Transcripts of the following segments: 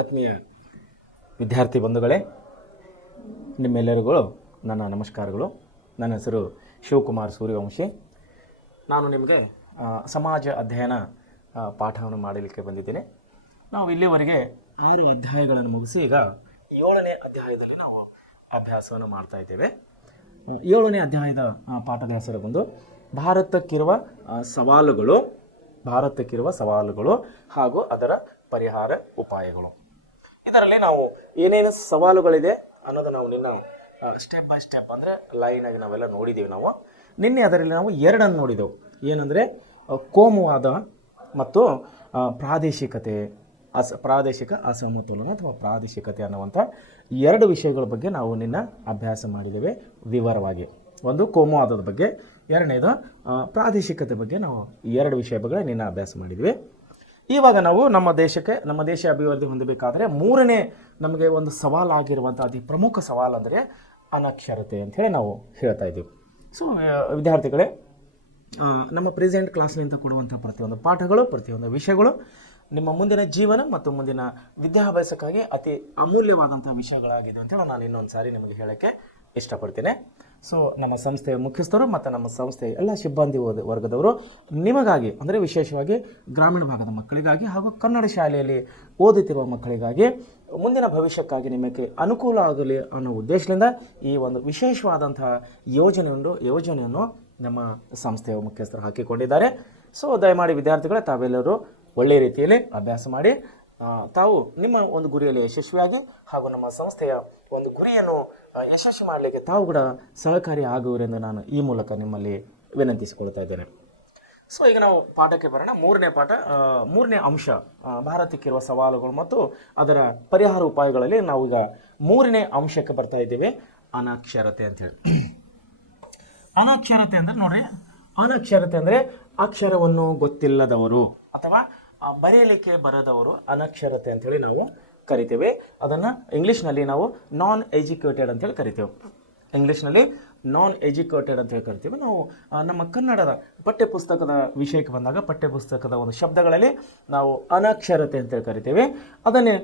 ಆತ್ಮೀಯ ವಿದ್ಯಾರ್ಥಿ ಬಂಧುಗಳೇ, ನಿಮ್ಮೆಲ್ಲರಿಗೂ ನನ್ನ ನಮಸ್ಕಾರಗಳು. ನನ್ನ ಹೆಸರು ಶಿವಕುಮಾರ್ ಸೂರ್ಯವಂಶಿ. ನಾನು ನಿಮಗೆ ಸಮಾಜ ಅಧ್ಯಯನ ಪಾಠವನ್ನು ಮಾಡಲಿಕ್ಕೆ ಬಂದಿದ್ದೇನೆ. ನಾವು ಇಲ್ಲಿವರೆಗೆ 6 ಅಧ್ಯಾಯಗಳನ್ನು ಮುಗಿಸಿ ಈಗ 7ನೇ ಅಧ್ಯಾಯದಲ್ಲಿ ನಾವು ಅಭ್ಯಾಸವನ್ನು ಮಾಡ್ತಾ ಇದ್ದೇವೆ. 7ನೇ ಅಧ್ಯಾಯದ ಪಾಠದ ಹೆಸರು ಬಂದು ಭಾರತಕ್ಕಿರುವ ಸವಾಲುಗಳು ಹಾಗೂ ಅದರ ಪರಿಹಾರ ಉಪಾಯಗಳು. ಇದರಲ್ಲಿ ನಾವು ಏನೇನು ಸವಾಲುಗಳಿದೆ ಅನ್ನೋದು ನಾವು ನಿನ್ನ ಸ್ಟೆಪ್ ಬೈ ಸ್ಟೆಪ್ ಅಂದರೆ ಲೈನಾಗಿ ನಾವೆಲ್ಲ ನೋಡಿದ್ದೀವಿ. ನಿನ್ನೆ ಅದರಲ್ಲಿ ನಾವು 2 ನೋಡಿದೆವು. ಏನಂದರೆ ಕೋಮುವಾದ ಮತ್ತು ಪ್ರಾದೇಶಿಕ ಅಸಮತೋಲನ ಅಥವಾ ಪ್ರಾದೇಶಿಕತೆ ಅನ್ನುವಂಥ 2 ವಿಷಯಗಳ ಬಗ್ಗೆ ನಾವು ನಿನ್ನ ಅಭ್ಯಾಸ ಮಾಡಿದ್ದೇವೆ ವಿವರವಾಗಿ. ಒಂದು ಕೋಮುವಾದದ ಬಗ್ಗೆ, ಎರಡನೇದು ಪ್ರಾದೇಶಿಕತೆ ಬಗ್ಗೆ ನಾವು 2 ವಿಷಯ ಬಗ್ಗೆ ನಿನ್ನ ಅಭ್ಯಾಸ ಮಾಡಿದ್ವಿ. ಇವಾಗ ನಾವು ನಮ್ಮ ದೇಶ ಅಭಿವೃದ್ಧಿ ಹೊಂದಬೇಕಾದ್ರೆ 3ನೇ ನಮಗೆ ಒಂದು ಸವಾಲಾಗಿರುವಂಥ ಅತಿ ಪ್ರಮುಖ ಸವಾಲು ಅಂದರೆ ಅನಕ್ಷರತೆ ಅಂಥೇಳಿ ನಾವು ಹೇಳ್ತಾ ಇದ್ದೀವಿ. ಸೊ ವಿದ್ಯಾರ್ಥಿಗಳೇ, ನಮ್ಮ ಪ್ರೆಸೆಂಟ್ ಕ್ಲಾಸ್ನಿಂದ ಕೊಡುವಂಥ ಪ್ರತಿಯೊಂದು ಪಾಠಗಳು, ಪ್ರತಿಯೊಂದು ವಿಷಯಗಳು ನಿಮ್ಮ ಮುಂದಿನ ಜೀವನ ಮತ್ತು ಮುಂದಿನ ವಿದ್ಯಾಭ್ಯಾಸಕ್ಕಾಗಿ ಅತಿ ಅಮೂಲ್ಯವಾದಂಥ ವಿಷಯಗಳಾಗಿದೆ ಅಂತೇಳಿ ನಾನು ಇನ್ನೊಂದು ಸಾರಿ ನಿಮಗೆ ಹೇಳೋಕ್ಕೆ ಇಷ್ಟಪಡ್ತೇನೆ. ಸೊ ನಮ್ಮ ಸಂಸ್ಥೆಯ ಮುಖ್ಯಸ್ಥರು ಮತ್ತು ನಮ್ಮ ಸಂಸ್ಥೆಯ ಎಲ್ಲ ಸಿಬ್ಬಂದಿ ವರ್ಗದವರು ನಿಮಗಾಗಿ, ಅಂದರೆ ವಿಶೇಷವಾಗಿ ಗ್ರಾಮೀಣ ಭಾಗದ ಮಕ್ಕಳಿಗಾಗಿ ಹಾಗೂ ಕನ್ನಡ ಶಾಲೆಯಲ್ಲಿ ಓದುತ್ತಿರುವ ಮಕ್ಕಳಿಗಾಗಿ ಮುಂದಿನ ಭವಿಷ್ಯಕ್ಕಾಗಿ ನಿಮಗೆ ಅನುಕೂಲ ಆಗಲಿ ಅನ್ನೋ ಉದ್ದೇಶದಿಂದ ಈ ಒಂದು ವಿಶೇಷವಾದಂತಹ ಯೋಜನೆಯನ್ನು ನಮ್ಮ ಸಂಸ್ಥೆಯ ಮುಖ್ಯಸ್ಥರು ಹಾಕಿಕೊಂಡಿದ್ದಾರೆ. ಸೊ ದಯಮಾಡಿ ವಿದ್ಯಾರ್ಥಿಗಳೇ, ತಾವೆಲ್ಲರೂ ಒಳ್ಳೆಯ ರೀತಿಯಲ್ಲಿ ಅಭ್ಯಾಸ ಮಾಡಿ ತಾವು ನಿಮ್ಮ ಒಂದು ಗುರಿಯಲ್ಲಿ ಯಶಸ್ವಿಯಾಗಿ ಹಾಗೂ ನಮ್ಮ ಸಂಸ್ಥೆಯ ಒಂದು ಗುರಿಯನ್ನು ಯಶಸ್ವಿ ಮಾಡಲಿಕ್ಕೆ ತಾವು ಕೂಡ ಸಹಕಾರಿ ಆಗುವರೆಂದು ನಾನು ಈ ಮೂಲಕ ನಿಮ್ಮಲ್ಲಿ ವಿನಂತಿಸಿಕೊಳ್ತಾ ಇದ್ದೇನೆ. ಸೊ ಈಗ ನಾವು ಪಾಠಕ್ಕೆ ಬರೋಣ. 3ನೇ ಅಂಶ ಭಾರತಕ್ಕಿರುವ ಸವಾಲುಗಳು ಮತ್ತು ಅದರ ಪರಿಹಾರ ಉಪಾಯಗಳಲ್ಲಿ ನಾವು ಈಗ 3ನೇ ಅಂಶಕ್ಕೆ ಬರ್ತಾ ಇದ್ದೇವೆ, ಅನಕ್ಷರತೆ ಅಂತೇಳಿ. ಅನಕ್ಷರತೆ ಅಂದರೆ ನೋಡ್ರಿ, ಅನಕ್ಷರತೆ ಅಂದರೆ ಅಕ್ಷರವನ್ನು ಗೊತ್ತಿಲ್ಲದವರು ಅಥವಾ ಬರೆಯಲಿಕ್ಕೆ ಬರದವರು ಅನಕ್ಷರತೆ ಅಂತೇಳಿ ನಾವು ಕರಿತೇವೆ. ಅದನ್ನು ಇಂಗ್ಲೀಷ್ನಲ್ಲಿ ನಾವು ನಾನ್ ಎಜುಕೇಟೆಡ್ ಅಂತೇಳಿ ಕರಿತೇವೆ. ಅಂತೇಳಿ ಕರಿತೀವಿ. ನಾವು ನಮ್ಮ ಕನ್ನಡದ ಪಠ್ಯಪುಸ್ತಕದ ವಿಷಯಕ್ಕೆ ಬಂದಾಗ ಪಠ್ಯಪುಸ್ತಕದ ಒಂದು ಶಬ್ದಗಳಲ್ಲಿ ನಾವು ಅನಕ್ಷರತೆ ಅಂತೇಳಿ ಕರಿತೇವೆ. ಅದನ್ನೇ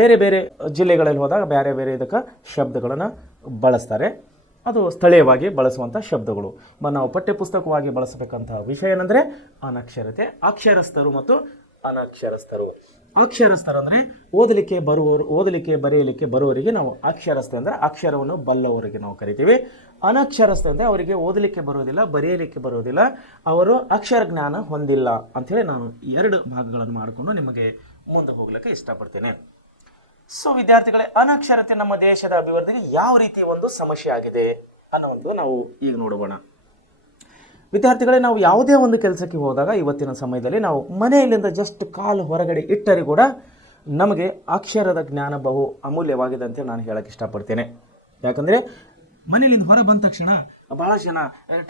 ಬೇರೆ ಬೇರೆ ಜಿಲ್ಲೆಗಳಲ್ಲಿ ಹೋದಾಗ ಬೇರೆ ಬೇರೆ ಇದಕ್ಕೆ ಶಬ್ದಗಳನ್ನು ಬಳಸ್ತಾರೆ. ಅದು ಸ್ಥಳೀಯವಾಗಿ ಬಳಸುವಂಥ ಶಬ್ದಗಳು. ನಾವು ಪಠ್ಯಪುಸ್ತಕವಾಗಿ ಬಳಸಬೇಕಂಥ ವಿಷಯ ಏನಂದರೆ ಅನಕ್ಷರತೆ. ಅಕ್ಷರಸ್ಥರು ಮತ್ತು ಅನಕ್ಷರಸ್ಥರು. ಅಕ್ಷರಸ್ಥರು ಅಂದರೆ ಓದಲಿಕ್ಕೆ ಬರೆಯಲಿಕ್ಕೆ ಬರುವವರಿಗೆ ನಾವು ಅಕ್ಷರಸ್ಥ ಅಂದರೆ ಅಕ್ಷರವನ್ನು ಬಲ್ಲವರಿಗೆ ನಾವು ಕರಿತೀವಿ. ಅನಕ್ಷರಸ್ಥ ಅಂದರೆ ಅವರಿಗೆ ಓದಲಿಕ್ಕೆ ಬರುವುದಿಲ್ಲ, ಬರೆಯಲಿಕ್ಕೆ ಬರುವುದಿಲ್ಲ, ಅವರು ಅಕ್ಷರ ಜ್ಞಾನ ಹೊಂದಿಲ್ಲ ಅಂಥೇಳಿ ನಾನು 2 ಭಾಗಗಳನ್ನು ಮಾಡಿಕೊಂಡು ನಿಮಗೆ ಮುಂದೆ ಹೋಗ್ಲಿಕ್ಕೆ ಇಷ್ಟಪಡ್ತೇನೆ. ಸೊ ವಿದ್ಯಾರ್ಥಿಗಳೇ, ಅನಕ್ಷರತೆ ನಮ್ಮ ದೇಶದ ಅಭಿವೃದ್ಧಿಗೆ ಯಾವ ರೀತಿ ಒಂದು ಸಮಸ್ಯೆ ಆಗಿದೆ ಅನ್ನೋದು ನಾವು ಈಗ ನೋಡೋಣ. ವಿದ್ಯಾರ್ಥಿಗಳೇ, ನಾವು ಯಾವುದೇ ಒಂದು ಕೆಲಸಕ್ಕೆ ಹೋದಾಗ ಇವತ್ತಿನ ಸಮಯದಲ್ಲಿ ನಾವು ಮನೆಯಲ್ಲಿಂದ ಜಸ್ಟ್ ಕಾಲು ಹೊರಗಡೆ ಇಟ್ಟರೆ ಕೂಡ ನಮಗೆ ಅಕ್ಷರದ ಜ್ಞಾನ ಬಹು ಅಮೂಲ್ಯವಾಗಿದೆ ಅಂತೇಳಿ ನಾನು ಹೇಳಕ್ಕೆ ಇಷ್ಟಪಡ್ತೇನೆ. ಯಾಕಂದರೆ ಮನೆಯಲ್ಲಿಂದ ಹೊರ ಬಂದ ತಕ್ಷಣ ಭಾಳ ಜನ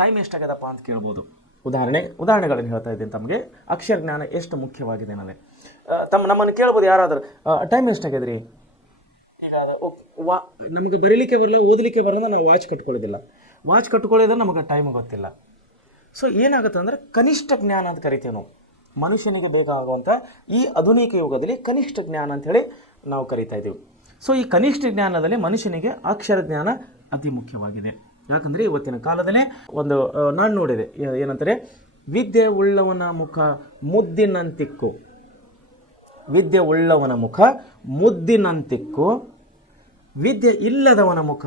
ಟೈಮ್ ಎಷ್ಟಾಗ್ಯದಪ್ಪ ಅಂತ ಕೇಳ್ಬೋದು. ಉದಾಹರಣೆಗಳನ್ನು ಹೇಳ್ತಾ ಇದ್ದೀನಿ ತಮಗೆ. ಅಕ್ಷರ ಜ್ಞಾನ ಎಷ್ಟು ಮುಖ್ಯವಾಗಿದೆ ಅನ್ನೋದೇ ನಮ್ಮನ್ನು ಕೇಳ್ಬೋದು ಯಾರಾದರೂ, ಟೈಮ್ ಎಷ್ಟಾಗ್ಯದ್ರಿ? ಈಗ ನಮಗೆ ಬರೀಲಿಕ್ಕೆ ಬರಲ್ಲ, ಓದಲಿಕ್ಕೆ ಬರಲ್ಲ, ನಾವು ವಾಚ್ ಕಟ್ಕೊಳ್ಳೋದ್ರೆ ನಮಗೆ ಟೈಮ್ ಗೊತ್ತಿಲ್ಲ. ಸೊ ಏನಾಗುತ್ತೆ ಅಂದರೆ ಕನಿಷ್ಠ ಜ್ಞಾನ ಅಂತ ಕರಿತೇವೆ ನಾವು. ಮನುಷ್ಯನಿಗೆ ಬೇಕಾಗುವಂಥ ಈ ಆಧುನಿಕ ಯುಗದಲ್ಲಿ ಕನಿಷ್ಠ ಜ್ಞಾನ ಅಂಥೇಳಿ ನಾವು ಕರಿತಾ ಇದ್ದೀವಿ. ಸೊ ಈ ಕನಿಷ್ಠ ಜ್ಞಾನದಲ್ಲಿ ಮನುಷ್ಯನಿಗೆ ಅಕ್ಷರ ಜ್ಞಾನ ಅತಿ ಮುಖ್ಯವಾಗಿದೆ. ಯಾಕಂದರೆ ಇವತ್ತಿನ ಕಾಲದಲ್ಲಿ ಒಂದು ನಾನು ನೋಡಿದೆ, ಏನಂತಾರೆ, ವಿದ್ಯೆ ಉಳ್ಳವನ ಮುಖ ಮುದ್ದಿನಂತಿಕ್ಕು, ವಿದ್ಯೆ ಇಲ್ಲದವನ ಮುಖ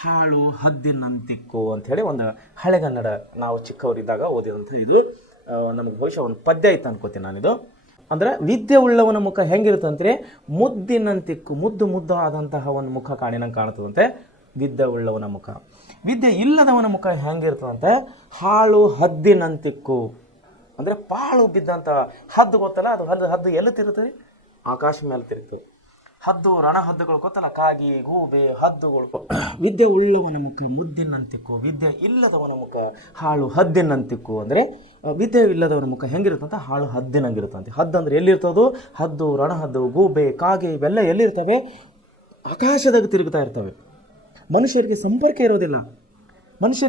ಹಾಳು ಹದ್ದಿನಂತಿಕ್ಕು ಅಂಥೇಳಿ ಒಂದು ಹಳೆಗನ್ನಡ ನಾವು ಚಿಕ್ಕವರಿದ್ದಾಗ ಓದಿದಂಥ ಇದು ನಮಗೆ ಬಹುಶಃ ಒಂದು ಪದ್ಯ ಇತ್ತು ಅನ್ಕೋತೀನಿ ನಾನಿದು. ಅಂದರೆ ವಿದ್ಯೆ ಉಳ್ಳವನ ಮುಖ ಹೆಂಗಿರುತ್ತಂದರೆ ಮುದ್ದಿನಂತಿಕ್ಕು, ಮುದ್ದು ಆದಂತಹ ಒಂದು ಮುಖ ಕಾಣಿನಂಗೆ ಕಾಣ್ತದಂತೆ ವಿದ್ಯೆ ಉಳ್ಳವನ ಮುಖ. ವಿದ್ಯೆ ಇಲ್ಲದವನ ಮುಖ ಹೆಂಗಿರ್ತದಂತೆ ಹಾಳು ಹದ್ದಿನಂತಿಕ್ಕು, ಅಂದರೆ ಪಾಳು ಬಿದ್ದಂಥ ಹದ್ದು ಗೊತ್ತಲ್ಲ, ಅದು ಹದ್ದು ಎಲ್ಲಿ ತಿರುತ್ತದೆ? ಆಕಾಶ ಮೇಲೆ ತಿರುಗ್ತದೆ. ಹದ್ದು, ರಣಹದ್ದುಗಳು ಗೊತ್ತಲ್ಲ, ಕಾಗಿ, ಗೂಬೆ, ಹದ್ದುಗಳು. ವಿದ್ಯೆ ಉಳ್ಳವನ ಮುಖ ಮುದ್ದಿನಂತಿಕ್ಕು, ವಿದ್ಯೆ ಇಲ್ಲದವನ ಮುಖ ಹಾಳು ಹದ್ದಿನಂತಿಕ್ಕು. ಅಂದರೆ ವಿದ್ಯೆ ಇಲ್ಲದವನ ಮುಖ ಹೆಂಗಿರುತ್ತಂತ ಹಾಳು ಹದ್ದಿನಂಗಿರುತ್ತಂತೆ. ಹದ್ದು ಅಂದರೆ ಎಲ್ಲಿರ್ತದೋ? ಹದ್ದು, ರಣಹದ್ದು, ಗೂಬೆ, ಕಾಗೆ ಇವೆಲ್ಲ ಎಲ್ಲಿರ್ತವೆ? ಆಕಾಶದಾಗ ತಿರುಗ್ತಾ ಇರ್ತವೆ. ಮನುಷ್ಯರಿಗೆ ಸಂಪರ್ಕ ಇರೋದಿಲ್ಲ,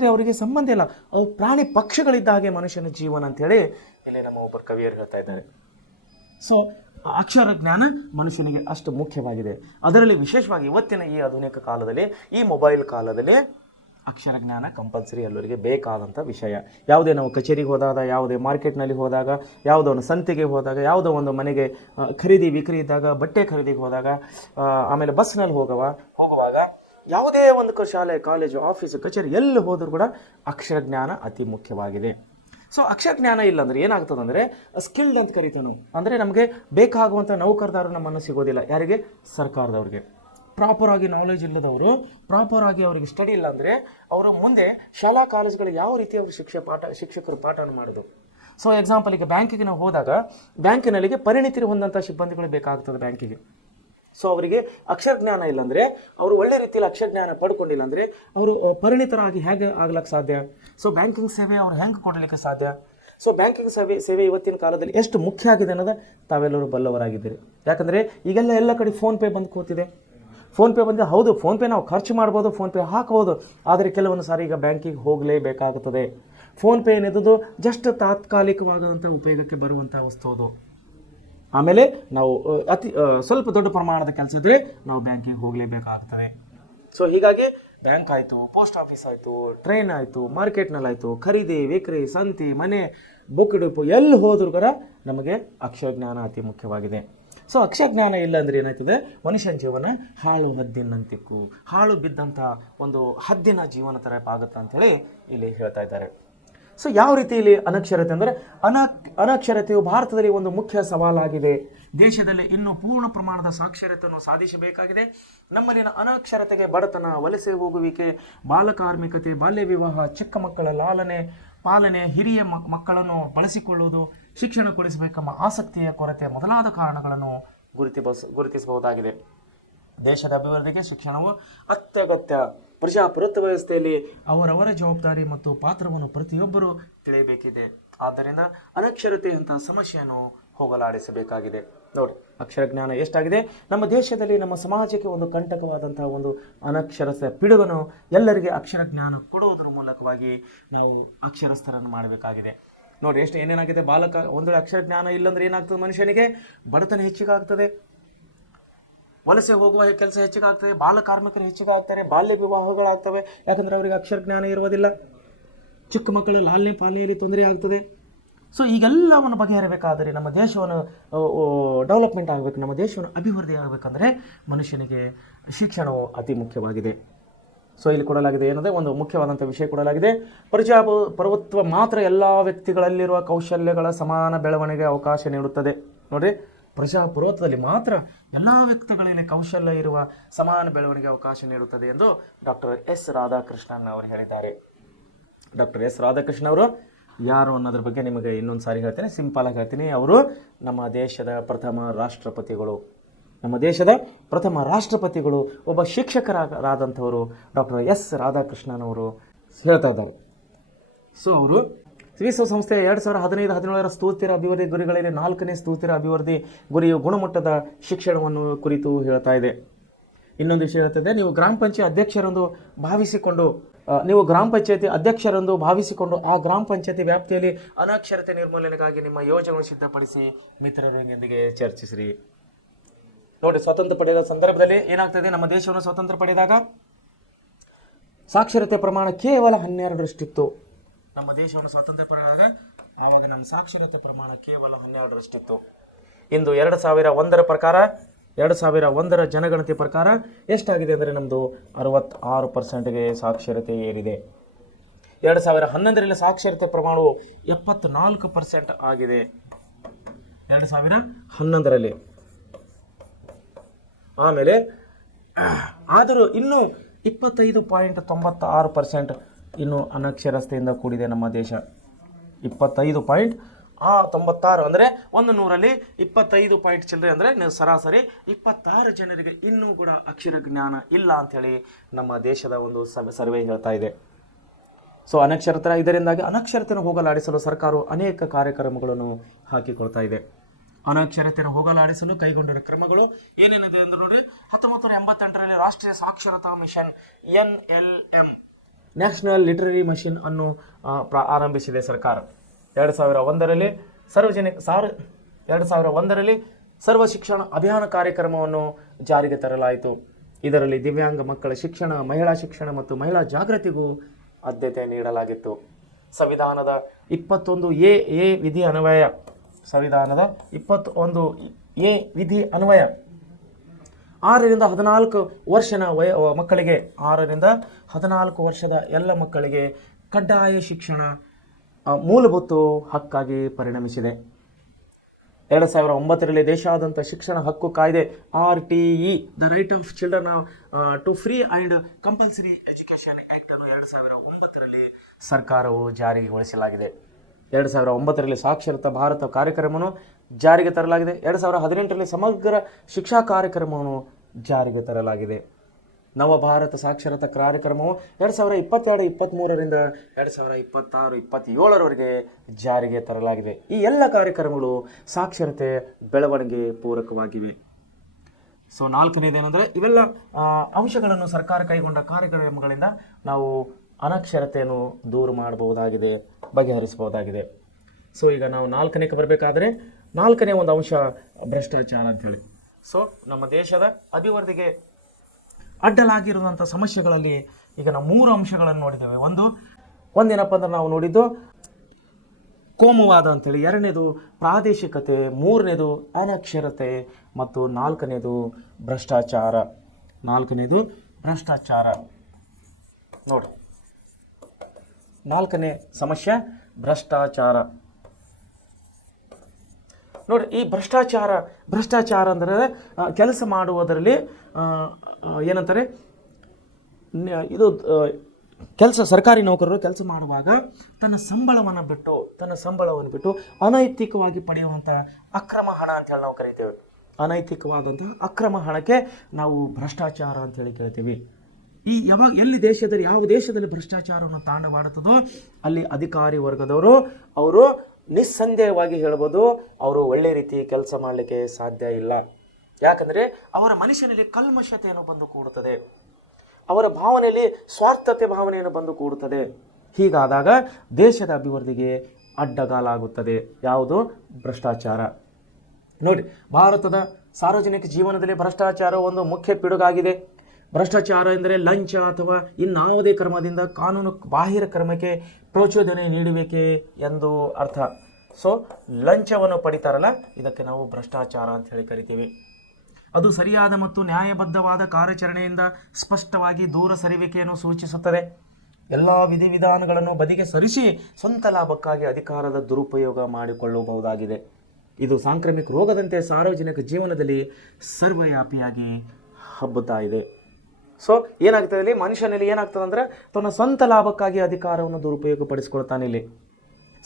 ಅವರಿಗೆ ಸಂಬಂಧ ಇಲ್ಲ. ಅವು ಪ್ರಾಣಿ ಪಕ್ಷಿಗಳಿದ್ದ ಹಾಗೆ ಮನುಷ್ಯನ ಜೀವನ ಅಂಥೇಳಿ ಇಲ್ಲಿ ನಮ್ಮ ಒಬ್ಬರು ಕವಿಯರು ಹೇಳ್ತಾ ಇದ್ದಾರೆ. ಸೊ ಅಕ್ಷರ ಜ್ಞಾನ ಮನುಷ್ಯನಿಗೆ ಅಷ್ಟು ಮುಖ್ಯವಾಗಿದೆ. ಅದರಲ್ಲಿ ವಿಶೇಷವಾಗಿ ಇವತ್ತಿನ ಈ ಆಧುನಿಕ ಕಾಲದಲ್ಲಿ, ಈ ಮೊಬೈಲ್ ಕಾಲದಲ್ಲಿ ಅಕ್ಷರ ಜ್ಞಾನ ಕಂಪಲ್ಸರಿ ಎಲ್ಲರಿಗೆ ಬೇಕಾದಂಥ ವಿಷಯ. ಯಾವುದೇ ನಾವು ಕಚೇರಿಗೆ ಹೋದಾಗ, ಯಾವುದೇ ಮಾರ್ಕೆಟ್ನಲ್ಲಿ ಹೋದಾಗ, ಯಾವುದೋ ಒಂದು ಸಂತೆಗೆ ಹೋದಾಗ, ಯಾವುದೋ ಒಂದು ಮನೆಗೆ ಖರೀದಿ ವಿಕ್ರಿ ಇದ್ದಾಗ, ಬಟ್ಟೆ ಖರೀದಿಗೆ ಹೋದಾಗ, ಆಮೇಲೆ ಬಸ್ನಲ್ಲಿ ಹೋಗುವಾಗ, ಯಾವುದೇ ಒಂದು ಶಾಲೆ, ಕಾಲೇಜು, ಆಫೀಸು, ಕಚೇರಿ ಎಲ್ಲಿ ಹೋದರೂ ಕೂಡ ಅಕ್ಷರ ಜ್ಞಾನ ಅತಿ ಮುಖ್ಯವಾಗಿದೆ. ಸೊ ಅಕ್ಷರ ಜ್ಞಾನ ಇಲ್ಲ ಅಂದರೆ ಏನಾಗ್ತದೆ ಅಂದರೆ ಸ್ಕಿಲ್ಡ್ ಅಂತ ಕರಿತೀವಿ ನಾವು. ಅಂದರೆ ನಮಗೆ ಬೇಕಾಗುವಂಥ ನೌಕರದಾರರು ನಮ್ಮನ್ನು ಸಿಗೋದಿಲ್ಲ. ಯಾರಿಗೆ? ಸರ್ಕಾರದವ್ರಿಗೆ. ಪ್ರಾಪರಾಗಿ ನಾಲೆಜ್ ಇಲ್ಲದವರು, ಪ್ರಾಪರಾಗಿ ಅವರಿಗೆ ಸ್ಟಡಿ ಇಲ್ಲ ಅಂದರೆ ಅವರು ಮುಂದೆ ಶಾಲಾ ಕಾಲೇಜುಗಳಿಗೆ ಯಾವ ರೀತಿ ಅವರು ಶಿಕ್ಷಕರು ಪಾಠವನ್ನು ಮಾಡೋದು. ಸೊ ಎಕ್ಸಾಂಪಲ್, ಈಗ ಬ್ಯಾಂಕಿಗೆ ನಾವು ಹೋದಾಗ ಬ್ಯಾಂಕಿನಲ್ಲಿಗೆ ಪರಿಣಿತಿ ಹೊಂದಂಥ ಸಿಬ್ಬಂದಿಗಳು ಬೇಕಾಗ್ತದೆ ಬ್ಯಾಂಕಿಗೆ. ಸೊ ಅವರಿಗೆ ಅಕ್ಷರ ಜ್ಞಾನ ಇಲ್ಲಾಂದರೆ, ಅವರು ಒಳ್ಳೆ ರೀತಿಯಲ್ಲಿ ಅಕ್ಷರ ಜ್ಞಾನ ಪಡ್ಕೊಂಡಿಲ್ಲ ಅಂದರೆ ಅವರು ಪರಿಣಿತರಾಗಿ ಹೇಗೆ ಆಗ್ಲಿಕ್ಕೆ ಸಾಧ್ಯ? ಸೊ ಬ್ಯಾಂಕಿಂಗ್ ಸೇವೆ ಅವ್ರು ಹೆಂಗೆ ಕೊಡಲಿಕ್ಕೆ ಸಾಧ್ಯ? ಸೊ ಬ್ಯಾಂಕಿಂಗ್ ಸೇವೆ ಇವತ್ತಿನ ಕಾಲದಲ್ಲಿ ಎಷ್ಟು ಮುಖ್ಯ ಆಗಿದೆ ಅನ್ನೋದು ತಾವೆಲ್ಲರೂ ಬಲ್ಲವರಾಗಿದ್ದೀರಿ. ಯಾಕಂದರೆ ಈಗೆಲ್ಲ ಎಲ್ಲ ಕಡೆ ಫೋನ್ಪೇ ಬಂದು ಕೂತಿದೆ. ಫೋನ್ಪೇ ಬಂದರೆ ಹೌದು, ಫೋನ್ಪೇ ನಾವು ಖರ್ಚು ಮಾಡ್ಬೋದು, ಫೋನ್ಪೇ ಹಾಕ್ಬೋದು, ಆದರೆ ಕೆಲವೊಂದು ಸಾರಿ ಈಗ ಬ್ಯಾಂಕಿಗೆ ಹೋಗಲೇಬೇಕಾಗುತ್ತದೆ. ಫೋನ್ಪೇ ಏನಿದ್ದು ಜಸ್ಟ್ ತಾತ್ಕಾಲಿಕವಾದಂಥ ಉಪಯೋಗಕ್ಕೆ ಬರುವಂಥ ವಸ್ತು ಅದು. ಆಮೇಲೆ ನಾವು ಸ್ವಲ್ಪ ದೊಡ್ಡ ಪ್ರಮಾಣದ ಕೆಲಸ ಇದ್ದರೆ ನಾವು ಬ್ಯಾಂಕಿಗೆ ಹೋಗಲೇಬೇಕಾಗ್ತದೆ. ಸೊ ಹೀಗಾಗಿ ಬ್ಯಾಂಕ್ ಆಯಿತು, ಪೋಸ್ಟ್ ಆಫೀಸ್ ಆಯಿತು, ಟ್ರೈನ್ ಆಯಿತು, ಮಾರ್ಕೆಟ್ನಲ್ಲಾಯಿತು, ಖರೀದಿ ವಿಕ್ರಿ, ಸಂತಿ, ಮನೆ, ಬುಕ್ ಡಿಪೋ ಎಲ್ಲಿ ಹೋದ್ರೂ ಕೂಡ ನಮಗೆ ಅಕ್ಷರ ಜ್ಞಾನ ಅತಿ ಮುಖ್ಯವಾಗಿದೆ. ಸೊ ಅಕ್ಷರ ಜ್ಞಾನ ಇಲ್ಲ ಅಂದರೆ ಏನಾಯ್ತದೆ? ಮನುಷ್ಯನ ಜೀವನ ಹಾಳು ಹದ್ದಿನಂತಿಕ್ಕು, ಹಾಳು ಬಿದ್ದಂಥ ಒಂದು ಹದ್ದಿನ ಜೀವನ ಥರ ಆಗುತ್ತೆ ಅಂಥೇಳಿ ಇಲ್ಲಿ ಹೇಳ್ತಾ ಇದ್ದಾರೆ. ಸೊ ಯಾವ ರೀತಿ ಇಲ್ಲಿ ಅನಕ್ಷರತೆ ಅಂದರೆ ಅನಕ್ಷರತೆಯು ಭಾರತದಲ್ಲಿ ಒಂದು ಮುಖ್ಯ ಸವಾಲಾಗಿದೆ. ದೇಶದಲ್ಲಿ ಇನ್ನೂ ಪೂರ್ಣ ಪ್ರಮಾಣದ ಸಾಕ್ಷರತೆಯನ್ನು ಸಾಧಿಸಬೇಕಾಗಿದೆ. ನಮ್ಮಲ್ಲಿನ ಅನಕ್ಷರತೆಗೆ ಬಡತನ, ವಲಸೆ ಹೋಗುವಿಕೆ, ಬಾಲಕಾರ್ಮಿಕತೆ, ಬಾಲ್ಯ ವಿವಾಹ, ಚಿಕ್ಕ ಮಕ್ಕಳ ಲಾಲನೆ ಪಾಲನೆ, ಹಿರಿಯ ಮಕ್ಕಳನ್ನು ಬಳಸಿಕೊಳ್ಳುವುದು, ಶಿಕ್ಷಣ ಕೊಡಿಸಬೇಕೆಂಬ ಆಸಕ್ತಿಯ ಕೊರತೆ ಮೊದಲಾದ ಕಾರಣಗಳನ್ನು ಗುರುತಿಸಬಹುದಾಗಿದೆ. ದೇಶದ ಅಭಿವೃದ್ಧಿಗೆ ಶಿಕ್ಷಣವು ಅತ್ಯಗತ್ಯ. ಪ್ರಜಾಪ್ರಭುತ್ವ ವ್ಯವಸ್ಥೆಯಲ್ಲಿ ಅವರವರ ಜವಾಬ್ದಾರಿ ಮತ್ತು ಪಾತ್ರವನ್ನು ಪ್ರತಿಯೊಬ್ಬರೂ ತಿಳಿಯಬೇಕಿದೆ. ಆದ್ದರಿಂದ ಅನಕ್ಷರತೆಯಂತಹ ಸಮಸ್ಯೆಯನ್ನು ಹೋಗಲಾಡಿಸಬೇಕಾಗಿದೆ. ನೋಡಿ, ಅಕ್ಷರ ಜ್ಞಾನ ಎಷ್ಟಾಗಿದೆ ನಮ್ಮ ದೇಶದಲ್ಲಿ. ನಮ್ಮ ಸಮಾಜಕ್ಕೆ ಒಂದು ಕಂಟಕವಾದಂತಹ ಒಂದು ಅನಕ್ಷರತೆ ಪಿಡುಗನ್ನು ಎಲ್ಲರಿಗೆ ಅಕ್ಷರ ಜ್ಞಾನ ಕೊಡುವುದರ ಮೂಲಕವಾಗಿ ನಾವು ಅಕ್ಷರಸ್ಥರನ್ನು ಮಾಡಬೇಕಾಗಿದೆ. ನೋಡಿ ಎಷ್ಟು ಏನೇನಾಗಿದೆ. ಒಂದು ಅಕ್ಷರ ಜ್ಞಾನ ಇಲ್ಲಂದ್ರೆ ಏನಾಗ್ತದೆ? ಮನುಷ್ಯನಿಗೆ ಬಡತನ ಹೆಚ್ಚಿಗಾಗ್ತದೆ, ವಲಸೆ ಹೋಗುವ ಕೆಲಸ ಹೆಚ್ಚಿಗಾಗ್ತದೆ, ಬಾಲ ಕಾರ್ಮಿಕರು ಹೆಚ್ಚಿಗಾಗ್ತಾರೆ, ಬಾಲ್ಯ ವಿವಾಹಗಳಾಗ್ತವೆ. ಯಾಕಂದರೆ ಅವರಿಗೆ ಅಕ್ಷರ ಜ್ಞಾನ ಇರುವುದಿಲ್ಲ. ಚಿಕ್ಕ ಮಕ್ಕಳು ಲಾಲನೆ ಪಾಲನೆಯಲ್ಲಿ ತೊಂದರೆ ಆಗ್ತದೆ. ಸೊ ಈಗೆಲ್ಲವನ್ನು ಬಗೆಹರಬೇಕಾದರೆ, ನಮ್ಮ ದೇಶವನ್ನು ಡೆವಲಪ್ಮೆಂಟ್ ಆಗಬೇಕು, ನಮ್ಮ ದೇಶವನ್ನು ಅಭಿವೃದ್ಧಿ ಆಗಬೇಕಂದ್ರೆ ಮನುಷ್ಯನಿಗೆ ಶಿಕ್ಷಣವು ಅತಿ ಮುಖ್ಯವಾಗಿದೆ. ಸೊ ಇಲ್ಲಿ ಕೊಡಲಾಗಿದೆ ಏನಂದರೆ ಒಂದು ಮುಖ್ಯವಾದಂಥ ವಿಷಯ ಕೊಡಲಾಗಿದೆ. ಪ್ರಜಾಪ್ರಭುತ್ವ ಮಾತ್ರ ಎಲ್ಲ ವ್ಯಕ್ತಿಗಳಲ್ಲಿರುವ ಕೌಶಲ್ಯಗಳ ಸಮಾನ ಬೆಳವಣಿಗೆ ಅವಕಾಶ ನೀಡುತ್ತದೆ. ನೋಡಿರಿ, ಪ್ರಜಾಪ್ರಭುತ್ವದಲ್ಲಿ ಮಾತ್ರ ಎಲ್ಲ ವ್ಯಕ್ತಿಗಳಲ್ಲಿ ಕೌಶಲ್ಯ ಇರುವ ಸಮಾನ ಬೆಳವಣಿಗೆ ಅವಕಾಶ ನೀಡುತ್ತದೆ ಎಂದು ಡಾಕ್ಟರ್ ಎಸ್ ರಾಧಾಕೃಷ್ಣನ್ ಅವರು ಹೇಳಿದ್ದಾರೆ. ಡಾಕ್ಟರ್ ಎಸ್ ರಾಧಾಕೃಷ್ಣ ಅವರು ಯಾರು ಅನ್ನೋದ್ರ ಬಗ್ಗೆ ನಿಮಗೆ ಇನ್ನೊಂದು ಸಾರಿ ಹೇಳ್ತೇನೆ, ಸಿಂಪಲ್ ಆಗಿ ಹೇಳ್ತೀನಿ. ಅವರು ನಮ್ಮ ದೇಶದ ಪ್ರಥಮ ರಾಷ್ಟ್ರಪತಿಗಳು, ಒಬ್ಬ ಶಿಕ್ಷಕರಾದಂಥವರು ಡಾಕ್ಟರ್ ಎಸ್ ರಾಧಾಕೃಷ್ಣನ್ ಅವರು ಹೇಳ್ತಾ ಇದ್ದಾರೆ. ಸೊ ಅವರು ವಿಶ್ವಸಂಸ್ಥೆಯ 2015-17 ಸುಸ್ಥಿರ ಅಭಿವೃದ್ಧಿ ಗುರಿಗಳಲ್ಲಿ 4ನೇ ಸುಸ್ಥಿರ ಅಭಿವೃದ್ಧಿ ಗುರಿಯು ಗುಣಮಟ್ಟದ ಶಿಕ್ಷಣವನ್ನು ಕುರಿತು ಹೇಳ್ತಾ ಇದೆ. ಇನ್ನೊಂದು ವಿಷಯ ಹೇಳ್ತಿದೆ, ನೀವು ಗ್ರಾಮ ಪಂಚಾಯತ್ ಅಧ್ಯಕ್ಷರೆಂದು ಭಾವಿಸಿಕೊಂಡು ಆ ಗ್ರಾಮ ಪಂಚಾಯತಿ ವ್ಯಾಪ್ತಿಯಲ್ಲಿ ಅನಕ್ಷರತೆ ನಿರ್ಮೂಲನೆಗಾಗಿ ನಿಮ್ಮ ಯೋಜನೆ ಸಿದ್ಧಪಡಿಸಿ ಮಿತ್ರರೊಂದಿಗೆ ಚರ್ಚಿಸಿರಿ. ನೋಡಿ, ಸ್ವಾತಂತ್ರ್ಯ ಪಡೆದ ಸಂದರ್ಭದಲ್ಲಿ ಏನಾಗ್ತದೆ? ನಮ್ಮ ದೇಶವನ್ನು ಸ್ವಾತಂತ್ರ್ಯ ಪಡೆದಾಗ ಸಾಕ್ಷರತೆ ಪ್ರಮಾಣ ಕೇವಲ 12ರಷ್ಟಿತ್ತು. ನಮ್ಮ ದೇಶವನ್ನು ಸ್ವಾತಂತ್ರ್ಯ ಪಡೆದಾಗ ಆವಾಗ ನಮ್ಮ ಸಾಕ್ಷರತೆ ಪ್ರಮಾಣ ಕೇವಲ 12ರಷ್ಟಿತ್ತು. ಇಂದು 2001ರ ಜನಗಣತಿ ಪ್ರಕಾರ ಎಷ್ಟಾಗಿದೆ ಅಂದರೆ ನಮ್ಮದು 66%ಗೆ ಸಾಕ್ಷರತೆ ಏರಿದೆ. 2011ರಲ್ಲಿ ಸಾಕ್ಷರತೆ ಪ್ರಮಾಣವು 74% ಆಗಿದೆ. 2011ರಲ್ಲಿ. ಆಮೇಲೆ ಆದರೂ ಇನ್ನೂ 25.96% ಇನ್ನು ಅನಕ್ಷರತೆಯಿಂದ ಕೂಡಿದೆ ನಮ್ಮ ದೇಶ. 25.96 ಅಂದರೆ 100ರಲ್ಲಿ 25 ಪಾಯಿಂಟ್ ಚಿಲ್ಲರೆ ಅಂದರೆ ನೀವು ಸರಾಸರಿ 26 ಜನರಿಗೆ ಇನ್ನೂ ಕೂಡ ಅಕ್ಷರ ಜ್ಞಾನ ಇಲ್ಲ ಅಂಥೇಳಿ ನಮ್ಮ ದೇಶದ ಒಂದು ಸರ್ವೆ ಹೇಳ್ತಾ ಇದೆ. ಸೊ ಅನಕ್ಷರತೆ, ಇದರಿಂದಾಗಿ ಅನಕ್ಷರತೆಯನ್ನು ಹೋಗಲಾಡಿಸಲು ಸರ್ಕಾರವು ಅನೇಕ ಕಾರ್ಯಕ್ರಮಗಳನ್ನು ಹಾಕಿಕೊಳ್ತಾ ಇದೆ. ಅನಕ್ಷರತೆಯನ್ನು ಹೋಗಲಾಡಿಸಲು ಕೈಗೊಂಡಿರುವ ಕ್ರಮಗಳು ಏನೇನಿದೆ ಅಂದರೆ ನೋಡಿ, 1988ರಲ್ಲಿ ರಾಷ್ಟ್ರೀಯ ಸಾಕ್ಷರತಾ mission NLM national literary mission ಅನ್ನು ಆರಂಭಿಸಿದೆ ಸರ್ಕಾರ. 2001ರಲ್ಲಿ ಸರ್ವ ಶಿಕ್ಷಣ ಅಭಿಯಾನ ಕಾರ್ಯಕ್ರಮವನ್ನು ಜಾರಿಗೆ ತರಲಾಯಿತು. ಇದರಲ್ಲಿ ದಿವ್ಯಾಂಗ ಮಕ್ಕಳ ಶಿಕ್ಷಣ, ಮಹಿಳಾ ಶಿಕ್ಷಣ ಮತ್ತು ಮಹಿಳಾ ಜಾಗೃತಿಗೂ ಆದ್ಯತೆ ನೀಡಲಾಗಿತ್ತು. ಸಂವಿಧಾನದ 21A ವಿಧಿ ಅನ್ವಯ, ಸಂವಿಧಾನದ 21A ವಿಧಿ ಅನ್ವಯ 6ರಿಂದ 14 ವರ್ಷದ ಮಕ್ಕಳಿಗೆ, 6ರಿಂದ 14 ವರ್ಷದ ಎಲ್ಲ ಮಕ್ಕಳಿಗೆ ಕಡ್ಡಾಯ ಶಿಕ್ಷಣ ಮೂಲಭೂತ ಹಕ್ಕಾಗಿ ಪರಿಣಮಿಸಿದೆ. 2009ರಲ್ಲಿ ದೇಶಾದ್ಯಂತ ಶಿಕ್ಷಣ ಹಕ್ಕು ಕಾಯ್ದೆ RTE, the right of children to free and compulsory education act ಅನ್ನು 2009ರಲ್ಲಿ ಸರ್ಕಾರವು ಜಾರಿಗೊಳಿಸಲಾಗಿದೆ. 2009ರಲ್ಲಿ ಸಾಕ್ಷರತಾ ಭಾರತ ಕಾರ್ಯಕ್ರಮವನ್ನು ಜಾರಿಗೆ ತರಲಾಗಿದೆ. 2018ರಲ್ಲಿ ಸಮಗ್ರ ಶಿಕ್ಷಾ ಕಾರ್ಯಕ್ರಮವನ್ನು ಜಾರಿಗೆ ತರಲಾಗಿದೆ. ನವಭಾರತ ಸಾಕ್ಷರತಾ ಕಾರ್ಯಕ್ರಮವು 2022-23ರಿಂದ 2026-27ರವರೆಗೆ ಜಾರಿಗೆ ತರಲಾಗಿದೆ. ಈ ಎಲ್ಲ ಕಾರ್ಯಕ್ರಮಗಳು ಸಾಕ್ಷರತೆ ಬೆಳವಣಿಗೆ ಪೂರಕವಾಗಿವೆ. ಸೊ 4ನೇದೇನೆಂದರೆ, ಇವೆಲ್ಲ ಅಂಶಗಳನ್ನು ಸರ್ಕಾರ ಕೈಗೊಂಡ ಕಾರ್ಯಕ್ರಮಗಳಿಂದ ನಾವು ಅನಕ್ಷರತೆಯನ್ನು ದೂರ ಮಾಡಬಹುದಾಗಿದೆ, ಬಗೆಹರಿಸಬಹುದಾಗಿದೆ. ಸೊ ಈಗ ನಾವು 4ನೇಕ್ಕೆ ಬರಬೇಕಾದ್ರೆ, 4ನೇ ಒಂದು ಅಂಶ ಭ್ರಷ್ಟಾಚಾರ ಅಂಥೇಳಿ. ಸೊ ನಮ್ಮ ದೇಶದ ಅಭಿವೃದ್ಧಿಗೆ ಅಡ್ಡಲಾಗಿರುವಂಥ ಸಮಸ್ಯೆಗಳಲ್ಲಿ ಈಗ ನಾವು 3 ಅಂಶಗಳನ್ನು ನೋಡಿದ್ದೇವೆ. ಒಂದೇನಪ್ಪ ಅಂದ್ರೆ ನಾವು ನೋಡಿದ್ದು ಕೋಮುವಾದ ಅಂತೇಳಿ, 2ನೇದು ಪ್ರಾದೇಶಿಕತೆ, 3ನೇದು ಅನಕ್ಷರತೆ ಮತ್ತು 4ನೇದು ಭ್ರಷ್ಟಾಚಾರ. 4ನೇದು ಭ್ರಷ್ಟಾಚಾರ. ನೋಡಿ, 4ನೇ ಸಮಸ್ಯೆ ಭ್ರಷ್ಟಾಚಾರ. ನೋಡಿ, ಈ ಭ್ರಷ್ಟಾಚಾರ ಅಂದರೆ ಕೆಲಸ ಮಾಡುವುದರಲ್ಲಿ ಏನಂತಾರೆ, ಇದು ಸರ್ಕಾರಿ ನೌಕರರು ಕೆಲಸ ಮಾಡುವಾಗ ತನ್ನ ಸಂಬಳವನ್ನು ಬಿಟ್ಟು ಅನೈತಿಕವಾಗಿ ಪಡೆಯುವಂಥ ಅಕ್ರಮ ಹಣ ಅಂತ ಹೇಳಿ ನಾವು ಕರಿತೇವೆ. ಅನೈತಿಕವಾದಂತಹ ಅಕ್ರಮ ಹಣಕ್ಕೆ ನಾವು ಭ್ರಷ್ಟಾಚಾರ ಅಂತ ಹೇಳಿ ಕೇಳ್ತೀವಿ. ಯಾವ ದೇಶದಲ್ಲಿ ಭ್ರಷ್ಟಾಚಾರವನ್ನು ತಾಂಡವಾಡುತ್ತದೋ ಅಲ್ಲಿ ಅಧಿಕಾರಿ ವರ್ಗದವರು ಅವರು ನಿಸ್ಸಂದೇಹವಾಗಿ ಹೇಳ್ಬೋದು, ಅವರು ಒಳ್ಳೆ ರೀತಿ ಕೆಲಸ ಮಾಡಲಿಕ್ಕೆ ಸಾಧ್ಯ ಇಲ್ಲ. ಯಾಕಂದರೆ ಅವರ ಮನುಷ್ಯನಲ್ಲಿ ಕಲ್ಮಶತೆಯನ್ನು ಬಂದು ಕೂಡುತ್ತದೆ, ಅವರ ಭಾವನೆಯಲ್ಲಿ ಸ್ವಾರ್ಥತೆ ಭಾವನೆಯನ್ನು ಬಂದು ಕೂಡುತ್ತದೆ. ಹೀಗಾದಾಗ ದೇಶದ ಅಭಿವೃದ್ಧಿಗೆ ಅಡ್ಡಗಾಲಾಗುತ್ತದೆ. ಯಾವುದು? ಭ್ರಷ್ಟಾಚಾರ. ನೋಡಿ, ಭಾರತದ ಸಾರ್ವಜನಿಕ ಜೀವನದಲ್ಲಿ ಭ್ರಷ್ಟಾಚಾರ ಒಂದು ಮುಖ್ಯ ಪಿಡುಗಾಗಿದೆ. ಭ್ರಷ್ಟಾಚಾರ ಎಂದರೆ ಲಂಚ ಅಥವಾ ಇನ್ನಾವುದೇ ಕ್ರಮದಿಂದ ಕಾನೂನು ಬಾಹಿರ ಕ್ರಮಕ್ಕೆ ಪ್ರಚೋದನೆ ನೀಡುವಿಕೆ ಎಂದು ಅರ್ಥ. ಸೊ ಲಂಚವನ್ನು ಪಡಿತಾರಲ್ಲ, ಇದಕ್ಕೆ ನಾವು ಭ್ರಷ್ಟಾಚಾರ ಅಂತ ಹೇಳಿ ಕರಿತೀವಿ. ಅದು ಸರಿಯಾದ ಮತ್ತು ನ್ಯಾಯಬದ್ಧವಾದ ಕಾರ್ಯಾಚರಣೆಯಿಂದ ಸ್ಪಷ್ಟವಾಗಿ ದೂರ ಸರಿವಿಕೆಯನ್ನು ಸೂಚಿಸುತ್ತದೆ. ಎಲ್ಲ ವಿಧಿವಿಧಾನಗಳನ್ನು ಬದಿಗೆ ಸರಿಸಿ ಸ್ವಂತ ಲಾಭಕ್ಕಾಗಿ ಅಧಿಕಾರದ ದುರುಪಯೋಗ ಮಾಡಿಕೊಳ್ಳಬಹುದಾಗಿದೆ. ಇದು ಸಾಂಕ್ರಾಮಿಕ ರೋಗದಂತೆ ಸಾರ್ವಜನಿಕ ಜೀವನದಲ್ಲಿ ಸರ್ವವ್ಯಾಪಿಯಾಗಿ ಹಬ್ಬುತ್ತಾ ಇದೆ. ಸೊ ಏನಾಗ್ತದೆ ಇಲ್ಲಿ, ಮನುಷ್ಯನಲ್ಲಿ ಏನಾಗ್ತದೆ ಅಂದರೆ ತನ್ನ ಸ್ವಂತ ಲಾಭಕ್ಕಾಗಿ ಅಧಿಕಾರವನ್ನು ದುರುಪಯೋಗ ಪಡಿಸ್ಕೊಳ್ತಾನೆ. ಇಲ್ಲಿ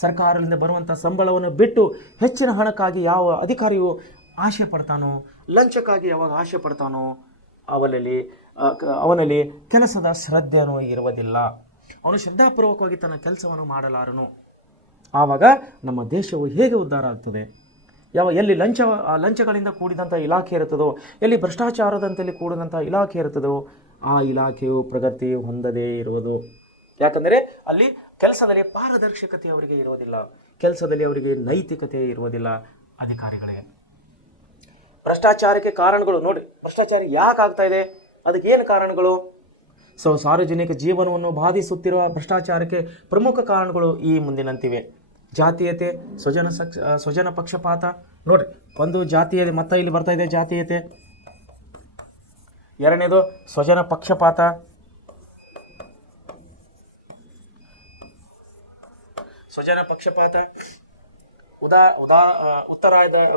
ಸರ್ಕಾರದಿಂದ ಬರುವಂಥ ಸಂಬಳವನ್ನು ಬಿಟ್ಟು ಹೆಚ್ಚಿನ ಹಣಕ್ಕಾಗಿ ಯಾವ ಅಧಿಕಾರಿಯು ಆಶೆ ಪಡ್ತಾನೋ, ಲಂಚಕ್ಕಾಗಿ ಯಾವಾಗ ಆಶೆ ಪಡ್ತಾನೋ ಅವನಲ್ಲಿ ಕೆಲಸದ ಶ್ರದ್ಧೆಯೂ ಇರುವುದಿಲ್ಲ. ಅವನು ಶ್ರದ್ಧಾಪೂರ್ವಕವಾಗಿ ತನ್ನ ಕೆಲಸವನ್ನು ಮಾಡಲಾರನು. ಆವಾಗ ನಮ್ಮ ದೇಶವು ಹೇಗೆ ಉದ್ಧಾರ ಆಗ್ತದೆ? ಎಲ್ಲಿ ಲಂಚಗಳಿಂದ ಕೂಡಿದಂಥ ಇಲಾಖೆ ಇರುತ್ತದೋ, ಎಲ್ಲಿ ಭ್ರಷ್ಟಾಚಾರದಂತೆಲ್ಲಿ ಕೂಡಿದಂಥ ಇಲಾಖೆ ಇರುತ್ತದೋ ಆ ಇಲಾಖೆಯು ಪ್ರಗತಿ ಹೊಂದದೇ ಇರುವುದು. ಯಾಕಂದರೆ ಅಲ್ಲಿ ಕೆಲಸದಲ್ಲಿ ಪಾರದರ್ಶಕತೆ ಅವರಿಗೆ ಇರುವುದಿಲ್ಲ, ಕೆಲಸದಲ್ಲಿ ಅವರಿಗೆ ನೈತಿಕತೆ ಇರುವುದಿಲ್ಲ ಅಧಿಕಾರಿಗಳಿಗೆ. ಭ್ರಷ್ಟಾಚಾರಕ್ಕೆ ಕಾರಣಗಳು ನೋಡಿ, ಭ್ರಷ್ಟಾಚಾರ ಯಾಕೆ ಆಗ್ತಾ ಇದೆ, ಅದಕ್ಕೆ ಏನು ಕಾರಣಗಳು? ಸೊ ಸಾರ್ವಜನಿಕ ಜೀವನವನ್ನು ಬಾಧಿಸುತ್ತಿರುವ ಭ್ರಷ್ಟಾಚಾರಕ್ಕೆ ಪ್ರಮುಖ ಕಾರಣಗಳು ಈ ಮುಂದಿನಂತಿವೆ. ಜಾತೀಯತೆ, ಸ್ವಜನ ಪಕ್ಷಪಾತ. ನೋಡಿ, ಒಂದು ಜಾತೀಯತೆ, ಮತ್ತೆ ಇಲ್ಲಿ ಬರ್ತಾ ಇದೆ ಜಾತೀಯತೆ. 2ನೇದು ಸ್ವಜನ ಪಕ್ಷಪಾತ.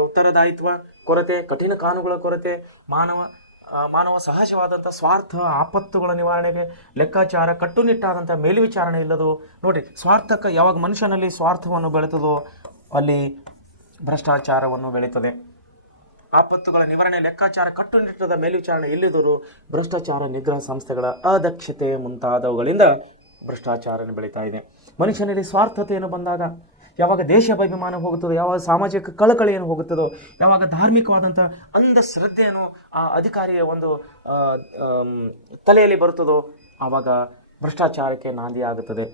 ಉತ್ತರದಾಯಿತ್ವ ಕೊರತೆ, ಕಠಿಣ ಕಾನೂನುಗಳ ಕೊರತೆ, ಮಾನವ ಸಹಜವಾದಂಥ ಸ್ವಾರ್ಥ, ಆಪತ್ತುಗಳ ನಿವಾರಣೆಗೆ ಲೆಕ್ಕಾಚಾರ, ಕಟ್ಟುನಿಟ್ಟಾದಂಥ ಮೇಲ್ವಿಚಾರಣೆ ಇಲ್ಲದು. ನೋಡಿ, ಸ್ವಾರ್ಥಕ್ಕೆ ಯಾವಾಗ ಮನುಷ್ಯನಲ್ಲಿ ಸ್ವಾರ್ಥವನ್ನು ಬೆಳೆತದೋ ಅಲ್ಲಿ ಭ್ರಷ್ಟಾಚಾರವನ್ನು ಬೆಳೀತದೆ. ಆಪತ್ತುಗಳ ನಿವಾರಣೆ, ಲೆಕ್ಕಾಚಾರ, ಕಟ್ಟುನಿಟ್ಟಾದ ಮೇಲ್ವಿಚಾರಣೆ ಇಲ್ಲದಿದ್ದರೂ ಭ್ರಷ್ಟಾಚಾರ, ನಿಗ್ರಹ ಸಂಸ್ಥೆಗಳ ಅದಕ್ಷತೆ ಮುಂತಾದವುಗಳಿಂದ ಭ್ರಷ್ಟಾಚಾರ ಬೆಳೀತಾ ಇದೆ. ಮನುಷ್ಯನಲ್ಲಿ ಸ್ವಾರ್ಥತೆಯನ್ನು ಬಂದಾಗ ಯಾವಾಗ ದೇಶಾಭಿಮಾನ ಹೋಗುತ್ತದೋ, ಯಾವಾಗ ಸಾಮಾಜಿಕ ಕಳಕಳಿಯನ್ನು ಹೋಗುತ್ತದೋ, ಯಾವಾಗ ಧಾರ್ಮಿಕವಾದಂಥ ಶ್ರದ್ಧೆಯನ್ನು ಆ ಅಧಿಕಾರಿಯ ಒಂದು ತಲೆಯಲ್ಲಿ ಬರುತ್ತದೋ ಆವಾಗ ಭ್ರಷ್ಟಾಚಾರಕ್ಕೆ ನಾಂದಿ ಆಗುತ್ತದೆ.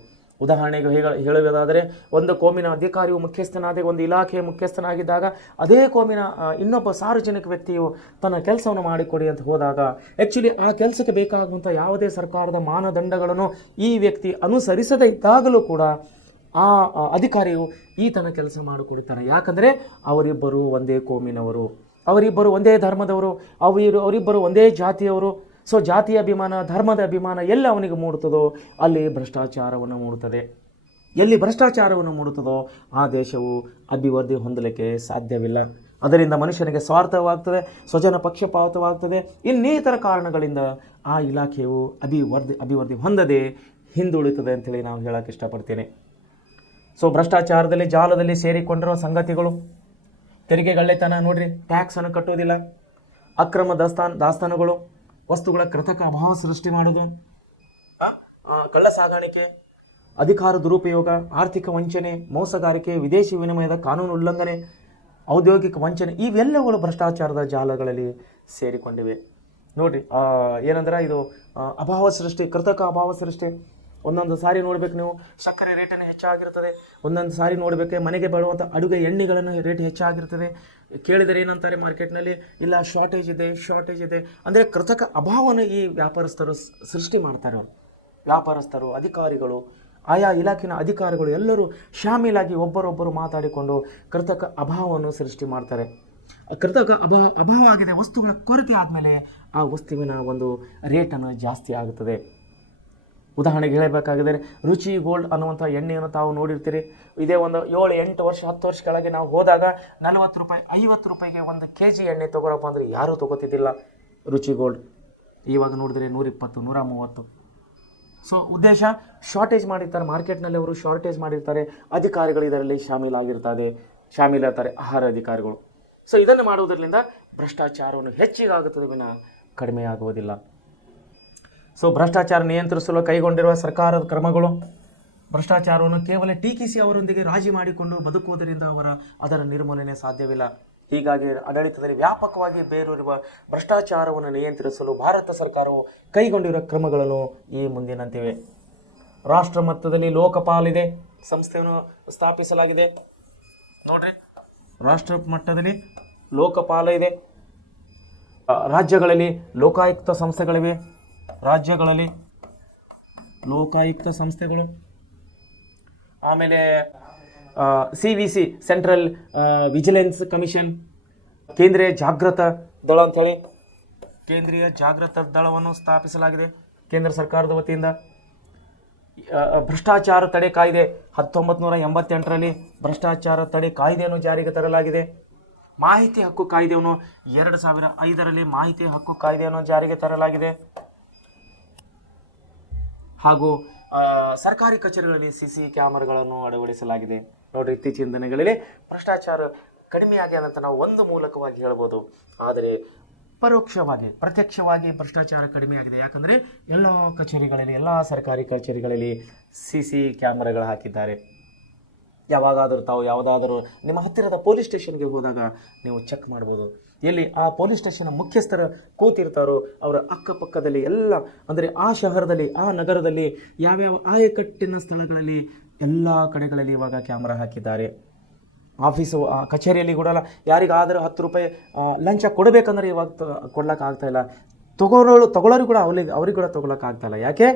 ಉದಾಹರಣೆಗೆ ಹೇಳುವುದಾದರೆ ಒಂದು ಕೋಮಿನ ಅಧಿಕಾರಿಯು ಮುಖ್ಯಸ್ಥನಾದ ಒಂದು ಇಲಾಖೆಯ ಮುಖ್ಯಸ್ಥನಾಗಿದ್ದಾಗ ಅದೇ ಕೋಮಿನ ಇನ್ನೊಬ್ಬ ಸಾರ್ವಜನಿಕ ವ್ಯಕ್ತಿಯು ತನ್ನ ಕೆಲಸವನ್ನು ಮಾಡಿಕೊಡಿ ಅಂತ ಹೋದಾಗ ಆ್ಯಕ್ಚುಲಿ ಆ ಕೆಲಸಕ್ಕೆ ಬೇಕಾಗುವಂಥ ಯಾವುದೇ ಸರ್ಕಾರದ ಮಾನದಂಡಗಳನ್ನು ಈ ವ್ಯಕ್ತಿ ಅನುಸರಿಸದೇ ಇದ್ದಾಗಲೂ ಕೂಡ ಆ ಅಧಿಕಾರಿಯು ಈತನ ಕೆಲಸ ಮಾಡಿಕೊಡ್ತಾನೆ. ಯಾಕಂದರೆ ಅವರಿಬ್ಬರು ಒಂದೇ ಕೋಮಿನವರು, ಅವರಿಬ್ಬರು ಒಂದೇ ಧರ್ಮದವರು, ಅವರಿಬ್ಬರು ಒಂದೇ ಜಾತಿಯವರು. ಸೊ ಜಾತಿಯ ಅಭಿಮಾನ, ಧರ್ಮದ ಅಭಿಮಾನ ಎಲ್ಲ ಅವನಿಗೆ ಮೂಡುತ್ತದೋ ಅಲ್ಲಿ ಭ್ರಷ್ಟಾಚಾರವನ್ನು ಮೂಡುತ್ತದೆ. ಎಲ್ಲಿ ಭ್ರಷ್ಟಾಚಾರವನ್ನು ಮೂಡುತ್ತದೋ ಆ ದೇಶವು ಅಭಿವೃದ್ಧಿ ಹೊಂದಲಿಕ್ಕೆ ಸಾಧ್ಯವಿಲ್ಲ. ಅದರಿಂದ ಮನುಷ್ಯನಿಗೆ ಸ್ವಾರ್ಥವಾಗ್ತದೆ, ಸ್ವಜನ ಪಕ್ಷಪಾತವಾಗ್ತದೆ. ಇನ್ನಿತರ ಕಾರಣಗಳಿಂದ ಆ ಇಲಾಖೆಯು ಅಭಿವೃದ್ಧಿ ಹೊಂದದೆ ಹಿಂದುಳಿತದೆ ಅಂತೇಳಿ ನಾವು ಹೇಳೋಕ್ಕೆ ಇಷ್ಟಪಡ್ತೇನೆ. ಸೊ ಭ್ರಷ್ಟಾಚಾರದಲ್ಲಿ ಜಾಲದಲ್ಲಿ ಸೇರಿಕೊಂಡಿರೋ ಸಂಗತಿಗಳು, ತೆರಿಗೆಗಳ್ಳೆತನ ನೋಡ್ರಿ, ಟ್ಯಾಕ್ಸನ್ನು ಕಟ್ಟೋದಿಲ್ಲ, ಅಕ್ರಮ ದಾಸ್ತಾನುಗಳು, ವಸ್ತುಗಳ ಕೃತಕ ಅಭಾವ ಸೃಷ್ಟಿ ಮಾಡೋದು, ಕಳ್ಳ ಸಾಗಾಣಿಕೆ, ಅಧಿಕಾರ ದುರುಪಯೋಗ, ಆರ್ಥಿಕ ವಂಚನೆ, ಮೋಸಗಾರಿಕೆ, ವಿದೇಶಿ ವಿನಿಮಯದ ಕಾನೂನು ಉಲ್ಲಂಘನೆ, ಔದ್ಯೋಗಿಕ ವಂಚನೆ, ಇವೆಲ್ಲಗಳು ಭ್ರಷ್ಟಾಚಾರದ ಜಾಲಗಳಲ್ಲಿ ಸೇರಿಕೊಂಡಿವೆ. ನೋಡಿರಿ, ಏನಂದ್ರೆ ಇದು ಅಭಾವ ಸೃಷ್ಟಿ, ಕೃತಕ ಅಭಾವ ಸೃಷ್ಟಿ. ಒಂದೊಂದು ಸಾರಿ ನೋಡ್ಬೇಕು ನೀವು, ಸಕ್ಕರೆ ರೇಟನ್ನು ಹೆಚ್ಚಾಗಿರ್ತದೆ. ಒಂದೊಂದು ಸಾರಿ ನೋಡಬೇಕೆ ಮನೆಗೆ ಬರುವಂಥ ಅಡುಗೆ ಎಣ್ಣೆಗಳನ್ನು ರೇಟ್ ಹೆಚ್ಚಾಗಿರ್ತದೆ. ಕೇಳಿದರೆ ಏನಂತಾರೆ ಮಾರ್ಕೆಟ್ನಲ್ಲಿ, ಇಲ್ಲ ಶಾರ್ಟೇಜ್ ಇದೆ. ಅಂದರೆ ಕೃತಕ ಅಭಾವವನ್ನು ಈ ವ್ಯಾಪಾರಸ್ಥರು ಸೃಷ್ಟಿ ಮಾಡ್ತಾರೆ. ಅವರು ವ್ಯಾಪಾರಸ್ಥರು, ಅಧಿಕಾರಿಗಳು, ಆಯಾ ಇಲಾಖೆಯ ಅಧಿಕಾರಿಗಳು ಎಲ್ಲರೂ ಶಾಮೀಲಾಗಿ ಒಬ್ಬರೊಬ್ಬರು ಮಾತಾಡಿಕೊಂಡು ಕೃತಕ ಅಭಾವವನ್ನು ಸೃಷ್ಟಿ ಮಾಡ್ತಾರೆ. ಕೃತಕ ಅಭಾವ ಆಗಿದೆ, ವಸ್ತುಗಳ ಕೊರತೆ ಆದಮೇಲೆ ಆ ವಸ್ತುವಿನ ಒಂದು ರೇಟನ್ನು ಜಾಸ್ತಿ ಆಗುತ್ತದೆ. ಉದಾಹರಣೆಗೆ ಹೇಳಬೇಕಾಗಿದ್ದರೆ ರುಚಿ ಗೋಲ್ಡ್ ಅನ್ನುವಂಥ ಎಣ್ಣೆಯನ್ನು ತಾವು ನೋಡಿರ್ತೀರಿ. ಇದೇ ಒಂದು 7, 8 ವರ್ಷ 10 ವರ್ಷ ಕೆಳಗೆ ನಾವು ಹೋದಾಗ 40 ರೂಪಾಯಿ 50 ರೂಪಾಯಿಗೆ 1 kg ಎಣ್ಣೆ ತೊಗೊಳಪ್ಪ ಅಂದರೆ ಯಾರೂ ತೊಗೋತಿದ್ದಿಲ್ಲ ರುಚಿ ಗೋಲ್ಡ್. ಇವಾಗ ನೋಡಿದ್ರೆ 120, 130. ಸೊ ಉದ್ದೇಶ ಶಾರ್ಟೇಜ್ ಮಾಡಿರ್ತಾರೆ, ಮಾರ್ಕೆಟ್ನಲ್ಲಿ ಅವರು ಶಾರ್ಟೇಜ್ ಮಾಡಿರ್ತಾರೆ. ಅಧಿಕಾರಿಗಳು ಇದರಲ್ಲಿ ಶಾಮೀಲಾಗ್ತಾರೆ, ಆಹಾರ ಅಧಿಕಾರಿಗಳು. ಸೊ ಇದನ್ನು ಮಾಡುವುದರಿಂದ ಭ್ರಷ್ಟಾಚಾರವನ್ನು ಹೆಚ್ಚಿಗಾಗುತ್ತದೆ ವಿನ ಕಡಿಮೆ ಆಗುವುದಿಲ್ಲ. ಸೊ ಭ್ರಷ್ಟಾಚಾರ ನಿಯಂತ್ರಿಸಲು ಕೈಗೊಂಡಿರುವ ಸರ್ಕಾರದ ಕ್ರಮಗಳು, ಭ್ರಷ್ಟಾಚಾರವನ್ನು ಕೇವಲ ಟೀಕಿಸಿ ಅವರೊಂದಿಗೆ ರಾಜಿ ಮಾಡಿಕೊಂಡು ಬದುಕುವುದರಿಂದ ಅದರ ನಿರ್ಮೂಲನೆ ಸಾಧ್ಯವಿಲ್ಲ. ಹೀಗಾಗಿ ಆಡಳಿತದಲ್ಲಿ ವ್ಯಾಪಕವಾಗಿ ಬೇರೂರಿರುವ ಭ್ರಷ್ಟಾಚಾರವನ್ನು ನಿಯಂತ್ರಿಸಲು ಭಾರತ ಸರ್ಕಾರವು ಕೈಗೊಂಡಿರುವ ಕ್ರಮಗಳನ್ನು ಈ ಮುಂದಿನಂತಿವೆ. ರಾಷ್ಟ್ರ ಮಟ್ಟದಲ್ಲಿ ಲೋಕಪಾಲ್ ಇದೆ, ಸಂಸ್ಥೆಯನ್ನು ಸ್ಥಾಪಿಸಲಾಗಿದೆ. ನೋಡ್ರಿ, ರಾಷ್ಟ್ರ ಮಟ್ಟದಲ್ಲಿ ಲೋಕಪಾಲ ಇದೆ. ರಾಜ್ಯಗಳಲ್ಲಿ ಲೋಕಾಯುಕ್ತ ಸಂಸ್ಥೆಗಳಿವೆ. ರಾಜ್ಯಗಳಲ್ಲಿ ಲೋಕಾಯುಕ್ತ ಸಂಸ್ಥೆಗಳು, ಆಮೇಲೆ CVC ಸೆಂಟ್ರಲ್ ವಿಜಿಲೆನ್ಸ್ ಕಮಿಷನ್, ಕೇಂದ್ರೀಯ ಜಾಗೃತ ದಳ ಅಂಥೇಳಿ ಕೇಂದ್ರೀಯ ಜಾಗೃತ ದಳವನ್ನು ಸ್ಥಾಪಿಸಲಾಗಿದೆ ಕೇಂದ್ರ ಸರ್ಕಾರದ ವತಿಯಿಂದ. ಭ್ರಷ್ಟಾಚಾರ ತಡೆ ಕಾಯ್ದೆ 1988ರಲ್ಲಿ ಭ್ರಷ್ಟಾಚಾರ ತಡೆ ಕಾಯ್ದೆಯನ್ನು ಜಾರಿಗೆ ತರಲಾಗಿದೆ. ಮಾಹಿತಿ ಹಕ್ಕು ಕಾಯ್ದೆಯನ್ನು 2005ರಲ್ಲಿ ಮಾಹಿತಿ ಹಕ್ಕು ಕಾಯ್ದೆಯನ್ನು ಜಾರಿಗೆ ತರಲಾಗಿದೆ. ಹಾಗೂ ಸರ್ಕಾರಿ ಕಚೇರಿಗಳಲ್ಲಿ CC ಕ್ಯಾಮರಾಗಳನ್ನು ಅಳವಡಿಸಲಾಗಿದೆ. ನೋಡಿ, ಇತ್ತೀಚಿನ ದಿನಗಳಲ್ಲಿ ಭ್ರಷ್ಟಾಚಾರ ಕಡಿಮೆಯಾಗಿದೆ ಅಂತ ನಾವು ಒಂದು ಮೂಲಕವಾಗಿ ಹೇಳ್ಬೋದು. ಆದರೆ ಪ್ರತ್ಯಕ್ಷವಾಗಿ ಭ್ರಷ್ಟಾಚಾರ ಕಡಿಮೆಯಾಗಿದೆ. ಯಾಕಂದರೆ ಎಲ್ಲ ಕಚೇರಿಗಳಲ್ಲಿ, ಎಲ್ಲ ಸರ್ಕಾರಿ ಕಚೇರಿಗಳಲ್ಲಿ CC ಕ್ಯಾಮರಾಗಳು ಹಾಕಿದ್ದಾರೆ. ಯಾವಾಗಾದರೂ ತಾವು ಯಾವುದಾದರೂ ನಿಮ್ಮ ಹತ್ತಿರದ ಪೊಲೀಸ್ ಸ್ಟೇಷನ್ಗೆ ಹೋದಾಗ ನೀವು ಚೆಕ್ ಮಾಡ್ಬೋದು. ಎಲ್ಲಿ ಆ ಪೊಲೀಸ್ ಸ್ಟೇಷನ್ ಮುಖ್ಯಸ್ಥರು ಕೂತಿರ್ತಾರೋ ಅವರ ಅಕ್ಕಪಕ್ಕದಲ್ಲಿ ಎಲ್ಲ, ಅಂದರೆ ಆ ಶಹರದಲ್ಲಿ, ಆ ನಗರದಲ್ಲಿ ಯಾವ್ಯಾವ ಆಯಕಟ್ಟಿನ ಸ್ಥಳಗಳಲ್ಲಿ ಎಲ್ಲ ಕಡೆಗಳಲ್ಲಿ ಇವಾಗ ಕ್ಯಾಮ್ರಾ ಹಾಕಿದ್ದಾರೆ. ಆಫೀಸು ಕಚೇರಿಯಲ್ಲಿ ಕೂಡ ಯಾರಿಗಾದರೂ 10 ರೂಪಾಯಿ ಲಂಚ ಕೊಡಬೇಕಂದ್ರೆ ಇವಾಗ ಕೊಡ್ಲಿಕ್ಕೆ ಆಗ್ತಾಯಿಲ್ಲ. ತಗೊಳ್ಳೋರು ಕೂಡ ಅವ್ರಿಗೆ ಕೂಡ ತೊಗೊಳಕ್ಕೆ ಆಗ್ತಾಯಿಲ್ಲ. ಯಾಕೆ?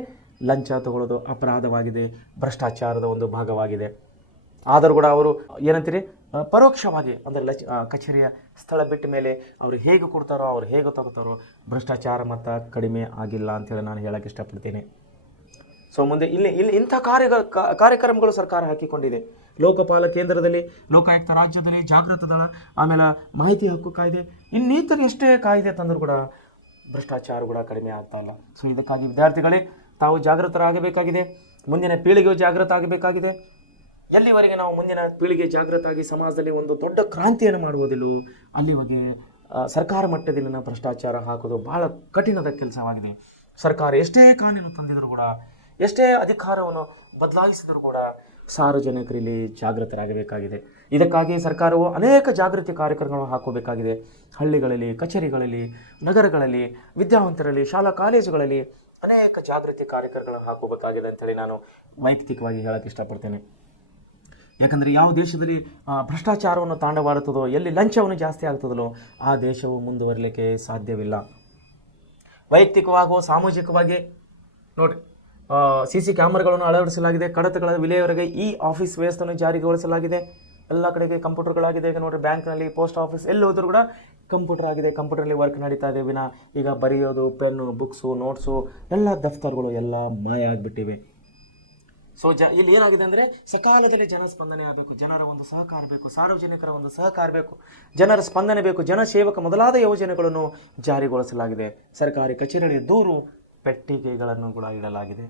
ಲಂಚ ತಗೊಳ್ಳೋದು ಅಪರಾಧವಾಗಿದೆ, ಭ್ರಷ್ಟಾಚಾರದ ಒಂದು ಭಾಗವಾಗಿದೆ. ಆದರೂ ಕೂಡ ಅವರು ಏನಂತೀರಿ, ಪರೋಕ್ಷವಾಗಿ ಅಂದರೆ ಕಚೇರಿಯ ಸ್ಥಳ ಬಿಟ್ಟ ಮೇಲೆ ಅವರು ಹೇಗೆ ಕೊಡ್ತಾರೋ, ಅವ್ರು ಹೇಗೆ ತಗೋತಾರೋ, ಭ್ರಷ್ಟಾಚಾರ ಮತ್ತು ಕಡಿಮೆ ಆಗಿಲ್ಲ ಅಂತೇಳಿ ನಾನು ಹೇಳೋಕ್ಕೆ ಇಷ್ಟಪಡ್ತೀನಿ. ಸೊ ಮುಂದೆ ಇಲ್ಲಿ ಇಂಥ ಕಾರ್ಯಕ್ರಮಗಳು ಸರ್ಕಾರ ಹಾಕಿಕೊಂಡಿದೆ. ಲೋಕಪಾಲ ಕೇಂದ್ರದಲ್ಲಿ, ಲೋಕಾಯುಕ್ತ ರಾಜ್ಯದಲ್ಲಿ, ಜಾಗೃತ ದಳ, ಆಮೇಲೆ ಮಾಹಿತಿ ಹಕ್ಕು ಕಾಯ್ದೆ, ಇನ್ನಿತರ ಎಷ್ಟೇ ಕಾಯ್ದೆ ತಂದರೂ ಕೂಡ ಭ್ರಷ್ಟಾಚಾರ ಕೂಡ ಕಡಿಮೆ ಆಗ್ತಾ ಇಲ್ಲ. ಸೊ ಇದಕ್ಕಾಗಿ ವಿದ್ಯಾರ್ಥಿಗಳೇ ತಾವು ಜಾಗೃತರಾಗಬೇಕಾಗಿದೆ. ಮುಂದಿನ ಪೀಳಿಗೆಯು ಜಾಗೃತ ಆಗಬೇಕಾಗಿದೆ. ಎಲ್ಲಿವರೆಗೆ ನಾವು ಮುಂದಿನ ಪೀಳಿಗೆ ಜಾಗೃತ ಆಗಿ ಸಮಾಜದಲ್ಲಿ ಒಂದು ದೊಡ್ಡ ಕ್ರಾಂತಿಯನ್ನು ಮಾಡುವುದಿಲ್ಲೋ ಅಲ್ಲಿವರೆಗೆ ಸರ್ಕಾರ ಮಟ್ಟದಲ್ಲಿನ ಭ್ರಷ್ಟಾಚಾರ ಹಾಕೋದು ಬಹಳ ಕಠಿಣದ ಕೆಲಸವಾಗಿದೆ. ಸರ್ಕಾರ ಎಷ್ಟೇ ಕಾನೂನು ತಂದಿದ್ರು ಕೂಡ, ಎಷ್ಟೇ ಅಧಿಕಾರವನ್ನು ಬದಲಾಯಿಸಿದರೂ ಕೂಡ ಸಾರ್ವಜನಿಕರಲ್ಲಿ ಜಾಗೃತರಾಗಬೇಕಾಗಿದೆ. ಇದಕ್ಕಾಗಿ ಸರ್ಕಾರವು ಅನೇಕ ಜಾಗೃತಿ ಕಾರ್ಯಕ್ರಮಗಳನ್ನು ಹಾಕೋಬೇಕಾಗಿದೆ. ಹಳ್ಳಿಗಳಲ್ಲಿ, ಕಚೇರಿಗಳಲ್ಲಿ, ನಗರಗಳಲ್ಲಿ, ವಿದ್ಯಾವಂತರಲ್ಲಿ, ಶಾಲಾ ಕಾಲೇಜುಗಳಲ್ಲಿ ಅನೇಕ ಜಾಗೃತಿ ಕಾರ್ಯಕ್ರಮಗಳನ್ನು ಹಾಕೋಬೇಕಾಗಿದೆ ಅಂತೇಳಿ ನಾನು ವೈಯಕ್ತಿಕವಾಗಿ ಹೇಳಕ್ಕೆ ಇಷ್ಟಪಡ್ತೇನೆ. ಯಾಕಂದರೆ ಯಾವ ದೇಶದಲ್ಲಿ ಭ್ರಷ್ಟಾಚಾರವನ್ನು ತಾಂಡವಾಡುತ್ತದೋ, ಎಲ್ಲಿ ಲಂಚವನ್ನು ಜಾಸ್ತಿ ಆಗ್ತದೋ ಆ ದೇಶವು ಮುಂದುವರಲಿಕ್ಕೆ ಸಾಧ್ಯವಿಲ್ಲ. ವೈಯಕ್ತಿಕವಾಗೋ ಸಾಮಾಜಿಕವಾಗಿ ನೋಡಿರಿ, CC ಕ್ಯಾಮರಾಗಳನ್ನು ಅಳವಡಿಸಲಾಗಿದೆ, ಕಡತಗಳ ವಿಲೇವರೆಗೆ ಈ ಆಫೀಸ್ ವ್ಯವಸ್ಥೆಯನ್ನು ಜಾರಿಗೊಳಿಸಲಾಗಿದೆ. ಎಲ್ಲ ಕಡೆಗೆ ಕಂಪ್ಯೂಟರ್ಗಳಾಗಿದೆ. ಈಗ ನೋಡಿರಿ, ಬ್ಯಾಂಕ್ನಲ್ಲಿ, ಪೋಸ್ಟ್ ಆಫೀಸ್ ಎಲ್ಲಿ ಹೋದರೂ ಕೂಡ ಕಂಪ್ಯೂಟರ್ ಆಗಿದೆ. ಕಂಪ್ಯೂಟರಲ್ಲಿ ವರ್ಕ್ ನಡೀತಾ ಇದೆ ವಿನ ಈಗ ಬರೆಯೋದು, ಪೆನ್ನು, ಬುಕ್ಸು, ನೋಟ್ಸು ಎಲ್ಲ ದಫ್ತರ್ಗಳು ಎಲ್ಲ ಮಾಯ ಆಗಿಬಿಟ್ಟಿವೆ. ಸೊ ಇಲ್ಲಿ ಏನಾಗಿದೆ ಅಂದರೆ ಸಕಾಲದಲ್ಲಿ ಜನಸ್ಪಂದನೆ ಆಗಬೇಕು, ಜನರ ಒಂದು ಸಹಕಾರ ಬೇಕು, ಸಾರ್ವಜನಿಕರ ಒಂದು ಸಹಕಾರ ಬೇಕು, ಜನರ ಸ್ಪಂದನೆ ಬೇಕು, ಜನಸೇವಕ ಮೊದಲಾದ ಯೋಜನೆಗಳನ್ನು ಜಾರಿಗೊಳಿಸಲಾಗಿದೆ. ಸರ್ಕಾರಿ ಕಚೇರಿಯಲ್ಲಿ ದೂರು ಪೆಟ್ಟಿಗೆಗಳನ್ನು ಕೂಡ ಇಡಲಾಗಿದೆ.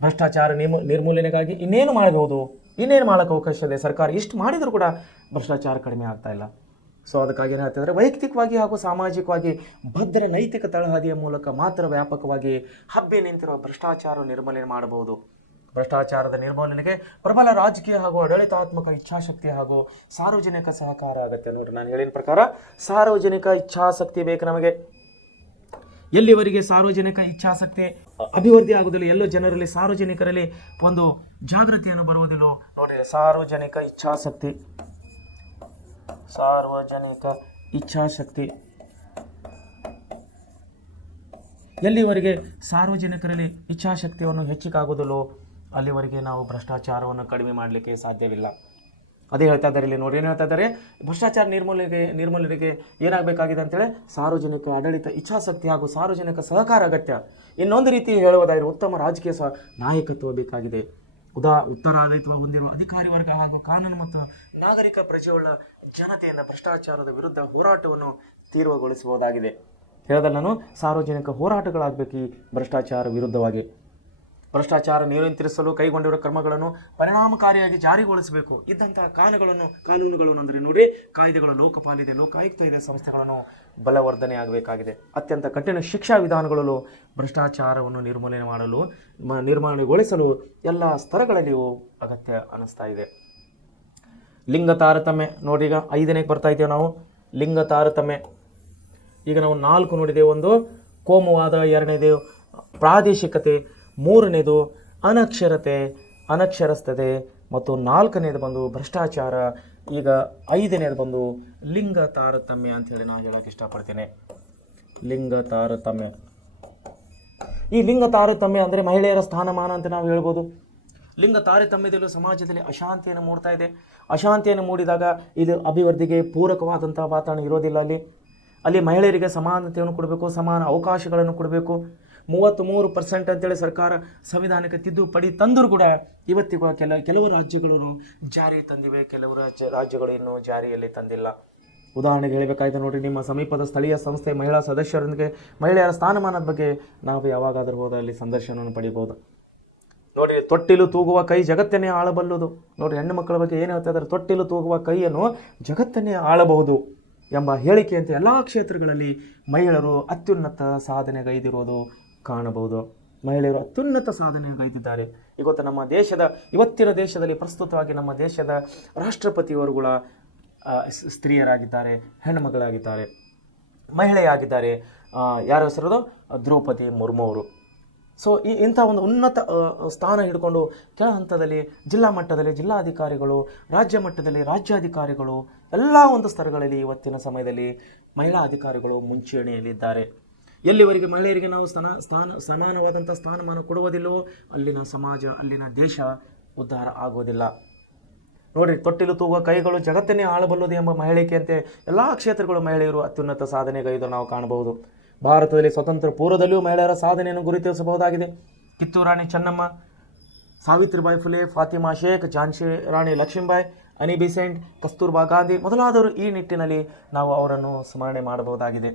ಭ್ರಷ್ಟಾಚಾರ ನಿರ್ಮೂಲನೆಗಾಗಿ ಇನ್ನೇನು ಮಾಡಬಹುದು, ಇನ್ನೇನು ಮಾಡೋಕ್ಕೆ ಅವಕಾಶ ಇದೆ. ಸರ್ಕಾರ ಇಷ್ಟು ಮಾಡಿದರೂ ಕೂಡ ಭ್ರಷ್ಟಾಚಾರ ಕಡಿಮೆ ಆಗ್ತಾ ಇಲ್ಲ. ಸೊ ಅದಕ್ಕಾಗಿ ಏನು ಹೇಳ್ತಿದ್ದಾರೆ, ವೈಯಕ್ತಿಕವಾಗಿ ಹಾಗೂ ಸಾಮಾಜಿಕವಾಗಿ ಭದ್ರ ನೈತಿಕ ತಳಹದಿಯ ಮೂಲಕ ಮಾತ್ರ ವ್ಯಾಪಕವಾಗಿ ಹಬ್ಬಿ ನಿಂತಿರುವ ಭ್ರಷ್ಟಾಚಾರ ನಿರ್ಮೂಲನೆ ಮಾಡಬಹುದು. ಭ್ರಷ್ಟಾಚಾರದ ನಿರ್ಮೂಲನೆಗೆ ಪ್ರಬಲ ರಾಜಕೀಯ ಹಾಗೂ ಆಡಳಿತಾತ್ಮಕ ಇಚ್ಛಾಶಕ್ತಿ ಹಾಗೂ ಸಾರ್ವಜನಿಕ ಸಹಕಾರ ಅಗತ್ಯ. ನೋಡ್ರಿ, ನಾನು ಹೇಳಿದ ಪ್ರಕಾರ ಸಾರ್ವಜನಿಕ ಇಚ್ಛಾಶಕ್ತಿ ಬೇಕು ನಮಗೆ. ಎಲ್ಲಿವರೆಗೆ ಸಾರ್ವಜನಿಕ ಇಚ್ಛಾಶಕ್ತಿ ಅಭಿವೃದ್ಧಿ ಆಗುವುದಿಲ್ಲ, ಎಲ್ಲೋ ಜನರಲ್ಲಿ ಸಾರ್ವಜನಿಕರಲ್ಲಿ ಒಂದು ಜಾಗೃತಿಯನ್ನು ಬರುವುದಿಲ್ಲ. ನೋಡಿ, ಸಾರ್ವಜನಿಕ ಇಚ್ಛಾಶಕ್ತಿ ಎಲ್ಲಿವರೆಗೆ ಸಾರ್ವಜನಿಕರಲ್ಲಿ ಇಚ್ಛಾಶಕ್ತಿಯನ್ನು ಹೆಚ್ಚಿಗಾಗುವುದಿಲ್ಲೋ ಅಲ್ಲಿವರೆಗೆ ನಾವು ಭ್ರಷ್ಟಾಚಾರವನ್ನು ಕಡಿಮೆ ಮಾಡಲಿಕ್ಕೆ ಸಾಧ್ಯವಿಲ್ಲ. ಅದೇ ಹೇಳ್ತಾ ಇದ್ದಾರೆ ಇಲ್ಲಿ. ನೋಡಿ, ಏನು ಹೇಳ್ತಾ ಇದ್ದಾರೆ, ಭ್ರಷ್ಟಾಚಾರ ನಿರ್ಮೂಲನೆಗೆ ಏನಾಗಬೇಕಾಗಿದೆ ಅಂತೇಳಿ ಸಾರ್ವಜನಿಕ ಆಡಳಿತ ಇಚ್ಛಾಶಕ್ತಿ ಹಾಗೂ ಸಾರ್ವಜನಿಕ ಸಹಕಾರ ಅಗತ್ಯ. ಇನ್ನೊಂದು ರೀತಿ ಹೇಳುವುದಾದರೆ ಉತ್ತಮ ರಾಜಕೀಯ ನಾಯಕತ್ವ ಬೇಕಾಗಿದೆ. ಉತ್ತರಾಡಳಿತ ಹೊಂದಿರುವ ಅಧಿಕಾರಿ ವರ್ಗ ಹಾಗೂ ಕಾನೂನು ಮತ್ತು ನಾಗರಿಕ ಪ್ರಜೆಯುಳ್ಳ ಜನತೆಯಿಂದ ಭ್ರಷ್ಟಾಚಾರದ ವಿರುದ್ಧ ಹೋರಾಟವನ್ನು ತೀವ್ರಗೊಳಿಸಬಹುದಾಗಿದೆ. ಹೇಳಿದ್ರೆ ನಾನು ಸಾರ್ವಜನಿಕ ಹೋರಾಟಗಳಾಗಬೇಕು ಈ ಭ್ರಷ್ಟಾಚಾರ ವಿರುದ್ಧವಾಗಿ. ಭ್ರಷ್ಟಾಚಾರ ನಿಯಂತ್ರಿಸಲು ಕೈಗೊಂಡಿರುವ ಕ್ರಮಗಳನ್ನು ಪರಿಣಾಮಕಾರಿಯಾಗಿ ಜಾರಿಗೊಳಿಸಬೇಕು. ಇದ್ದಂತಹ ಕಾನೂನುಗಳನ್ನು ಅಂದರೆ ನೋಡಿ, ಕಾಯ್ದೆಗಳು, ಲೋಕಪಾಲಿದೆ, ಲೋಕಾಯುಕ್ತ ಇದೆ, ಸಂಸ್ಥೆಗಳನ್ನು ಬಲವರ್ಧನೆ ಆಗಬೇಕಾಗಿದೆ. ಅತ್ಯಂತ ಕಠಿಣ ಶಿಕ್ಷಾ ವಿಧಾನಗಳು ಭ್ರಷ್ಟಾಚಾರವನ್ನು ನಿರ್ಮಾಣಗೊಳಿಸಲು ಎಲ್ಲ ಸ್ತರಗಳಲ್ಲಿಯೂ ಅಗತ್ಯ ಅನ್ನಿಸ್ತಾ ಇದೆ. ಲಿಂಗ ತಾರತಮ್ಯ ನೋಡಿ, ಈಗ 5ನೇಗೆ ಬರ್ತಾ ಇದ್ದೇವೆ ನಾವು. ಲಿಂಗ ತಾರತಮ್ಯ ಈಗ ನಾವು 4 ನೋಡಿದ್ದೇವೆ. ಒಂದು ಕೋಮುವಾದ, 2ನೇದು ಪ್ರಾದೇಶಿಕತೆ, 3ನೇದು ಅನಕ್ಷರಸ್ಥತೆ ಮತ್ತು 4ನೇದು ಬಂದು ಭ್ರಷ್ಟಾಚಾರ. ಈಗ 5ನೇದು ಬಂದು ಲಿಂಗ ತಾರತಮ್ಯ ಅಂತ ಹೇಳಿ ನಾನು ಹೇಳೋಕೆ ಇಷ್ಟಪಡ್ತೇನೆ. ಲಿಂಗ ತಾರತಮ್ಯ, ಈ ಲಿಂಗ ತಾರತಮ್ಯ ಅಂದರೆ ಮಹಿಳೆಯರ ಸ್ಥಾನಮಾನ ಅಂತ ನಾವು ಹೇಳ್ಬೋದು. ಲಿಂಗ ತಾರತಮ್ಯದಲ್ಲೂ ಸಮಾಜದಲ್ಲಿ ಅಶಾಂತಿಯನ್ನು ಮೂಡ್ತಾ ಇದೆ. ಅಶಾಂತಿಯನ್ನು ಮೂಡಿದಾಗ ಇದು ಅಭಿವೃದ್ಧಿಗೆ ಪೂರಕವಾದಂಥ ವಾತಾವರಣ ಇರೋದಿಲ್ಲ. ಅಲ್ಲಿ ಮಹಿಳೆಯರಿಗೆ ಸಮಾನತೆಯನ್ನು ಕೊಡಬೇಕು, ಸಮಾನ ಅವಕಾಶಗಳನ್ನು ಕೊಡಬೇಕು. 33% ಅಂತೇಳಿ ಸರ್ಕಾರ ಸಂವಿಧಾನಕ್ಕೆ ತಿದ್ದುಪಡಿ ತಂದರೂ ಕೂಡ ಇವತ್ತಿಗೂ ಕೆಲವು ರಾಜ್ಯಗಳು ಜಾರಿ ತಂದಿವೆ, ಕೆಲವು ರಾಜ್ಯಗಳು ಇನ್ನೂ ಜಾರಿಯಲ್ಲಿ ತಂದಿಲ್ಲ. ಉದಾಹರಣೆಗೆ ಹೇಳಬೇಕಾಯ್ತು ನೋಡಿರಿ, ನಿಮ್ಮ ಸಮೀಪದ ಸ್ಥಳೀಯ ಸಂಸ್ಥೆ ಮಹಿಳಾ ಸದಸ್ಯರೊಂದಿಗೆ ಮಹಿಳೆಯರ ಸ್ಥಾನಮಾನದ ಬಗ್ಗೆ ನಾವು ಯಾವಾಗಾದರೂ ಹೋದ ಅಲ್ಲಿ ಸಂದರ್ಶನವನ್ನು ಪಡಿಬೋದು. ನೋಡಿ, ತೊಟ್ಟಿಲು ತೂಗುವ ಕೈ ಜಗತ್ತನ್ನೇ ಆಳಬಲ್ಲುದು. ನೋಡಿ, ಹೆಣ್ಣು ಮಕ್ಕಳ ಬಗ್ಗೆ ಏನು ಹೇಳ್ತಾ ಇದ್ದಾರೆ, ತೊಟ್ಟಿಲು ತೂಗುವ ಕೈಯನ್ನು ಜಗತ್ತನ್ನೇ ಆಳಬಹುದು ಎಂಬ ಹೇಳಿಕೆಯಂತೆ ಎಲ್ಲ ಕ್ಷೇತ್ರಗಳಲ್ಲಿ ಮಹಿಳೆಯರು ಅತ್ಯುನ್ನತ ಸಾಧನೆಗೈದಿರೋದು ಕಾಣಬಹುದು. ಮಹಿಳೆಯರು ಅತ್ಯುನ್ನತ ಸಾಧನೆಗೈದಿದ್ದಾರೆ. ಇವತ್ತು ನಮ್ಮ ಇವತ್ತಿನ ದೇಶದಲ್ಲಿ ಪ್ರಸ್ತುತವಾಗಿ ನಮ್ಮ ದೇಶದ ರಾಷ್ಟ್ರಪತಿಯವರುಗಳ ಸ್ತ್ರೀಯರಾಗಿದ್ದಾರೆ, ಹೆಣ್ಣುಮಕ್ಕಳಾಗಿದ್ದಾರೆ, ಮಹಿಳೆಯಾಗಿದ್ದಾರೆ. ಯಾರ ಹೆಸರದು? ದ್ರೌಪದಿ ಮುರ್ಮು ಅವರು. ಸೊ ಇಂಥ ಒಂದು ಉನ್ನತ ಸ್ಥಾನ ಹಿಡ್ಕೊಂಡು ಕೆಳ ಹಂತದಲ್ಲಿ ಜಿಲ್ಲಾ ಮಟ್ಟದಲ್ಲಿ ಜಿಲ್ಲಾಧಿಕಾರಿಗಳು, ರಾಜ್ಯ ಮಟ್ಟದಲ್ಲಿ ರಾಜ್ಯಾಧಿಕಾರಿಗಳು, ಎಲ್ಲ ಒಂದು ಸ್ತರಗಳಲ್ಲಿ ಇವತ್ತಿನ ಸಮಯದಲ್ಲಿ ಮಹಿಳಾ ಅಧಿಕಾರಿಗಳು ಮುಂಚೂಣಿಯಲ್ಲಿದ್ದಾರೆ. ಎಲ್ಲಿವರೆಗೆ ಮಹಿಳೆಯರಿಗೆ ನಾವು ಸಮಾನವಾದಂಥ ಸ್ಥಾನಮಾನ ಕೊಡುವುದಿಲ್ಲವೋ ಅಲ್ಲಿನ ಸಮಾಜ, ಅಲ್ಲಿನ ದೇಶ ಉದ್ಧಾರ ಆಗೋದಿಲ್ಲ. ನೋಡಿ, ತೊಟ್ಟಿಲು ತೂಗುವ ಕೈಗಳು ಜಗತ್ತನ್ನೇ ಆಳಬಲ್ಲದು ಎಂಬ ಮಹಿಳೆಯಂತೆ ಎಲ್ಲ ಕ್ಷೇತ್ರಗಳು ಮಹಿಳೆಯರು ಅತ್ಯುನ್ನತ ಸಾಧನೆಗೈದು ನಾವು ಕಾಣಬಹುದು. ಭಾರತದಲ್ಲಿ ಸ್ವತಂತ್ರ ಪೂರ್ವದಲ್ಲಿಯೂ ಮಹಿಳೆಯರ ಸಾಧನೆಯನ್ನು ಗುರುತಿಸಬಹುದಾಗಿದೆ. ಕಿತ್ತೂರು ರಾಣಿ ಚೆನ್ನಮ್ಮ, ಸಾವಿತ್ರಿಬಾಯಿ ಫುಲೆ, ಫಾತಿಮಾ ಶೇಖ್, ಝಾನ್ಸಿ ರಾಣಿ ಲಕ್ಷ್ಮೀಬಾಯಿ, ಅನಿ ಬೆಸೆಂಟ್, ಕಸ್ತೂರ್ಬಾ ಗಾಂಧಿ ಮೊದಲಾದವರು ಈ ನಿಟ್ಟಿನಲ್ಲಿ ನಾವು ಅವರನ್ನು ಸ್ಮರಣೆ ಮಾಡಬಹುದಾಗಿದೆ.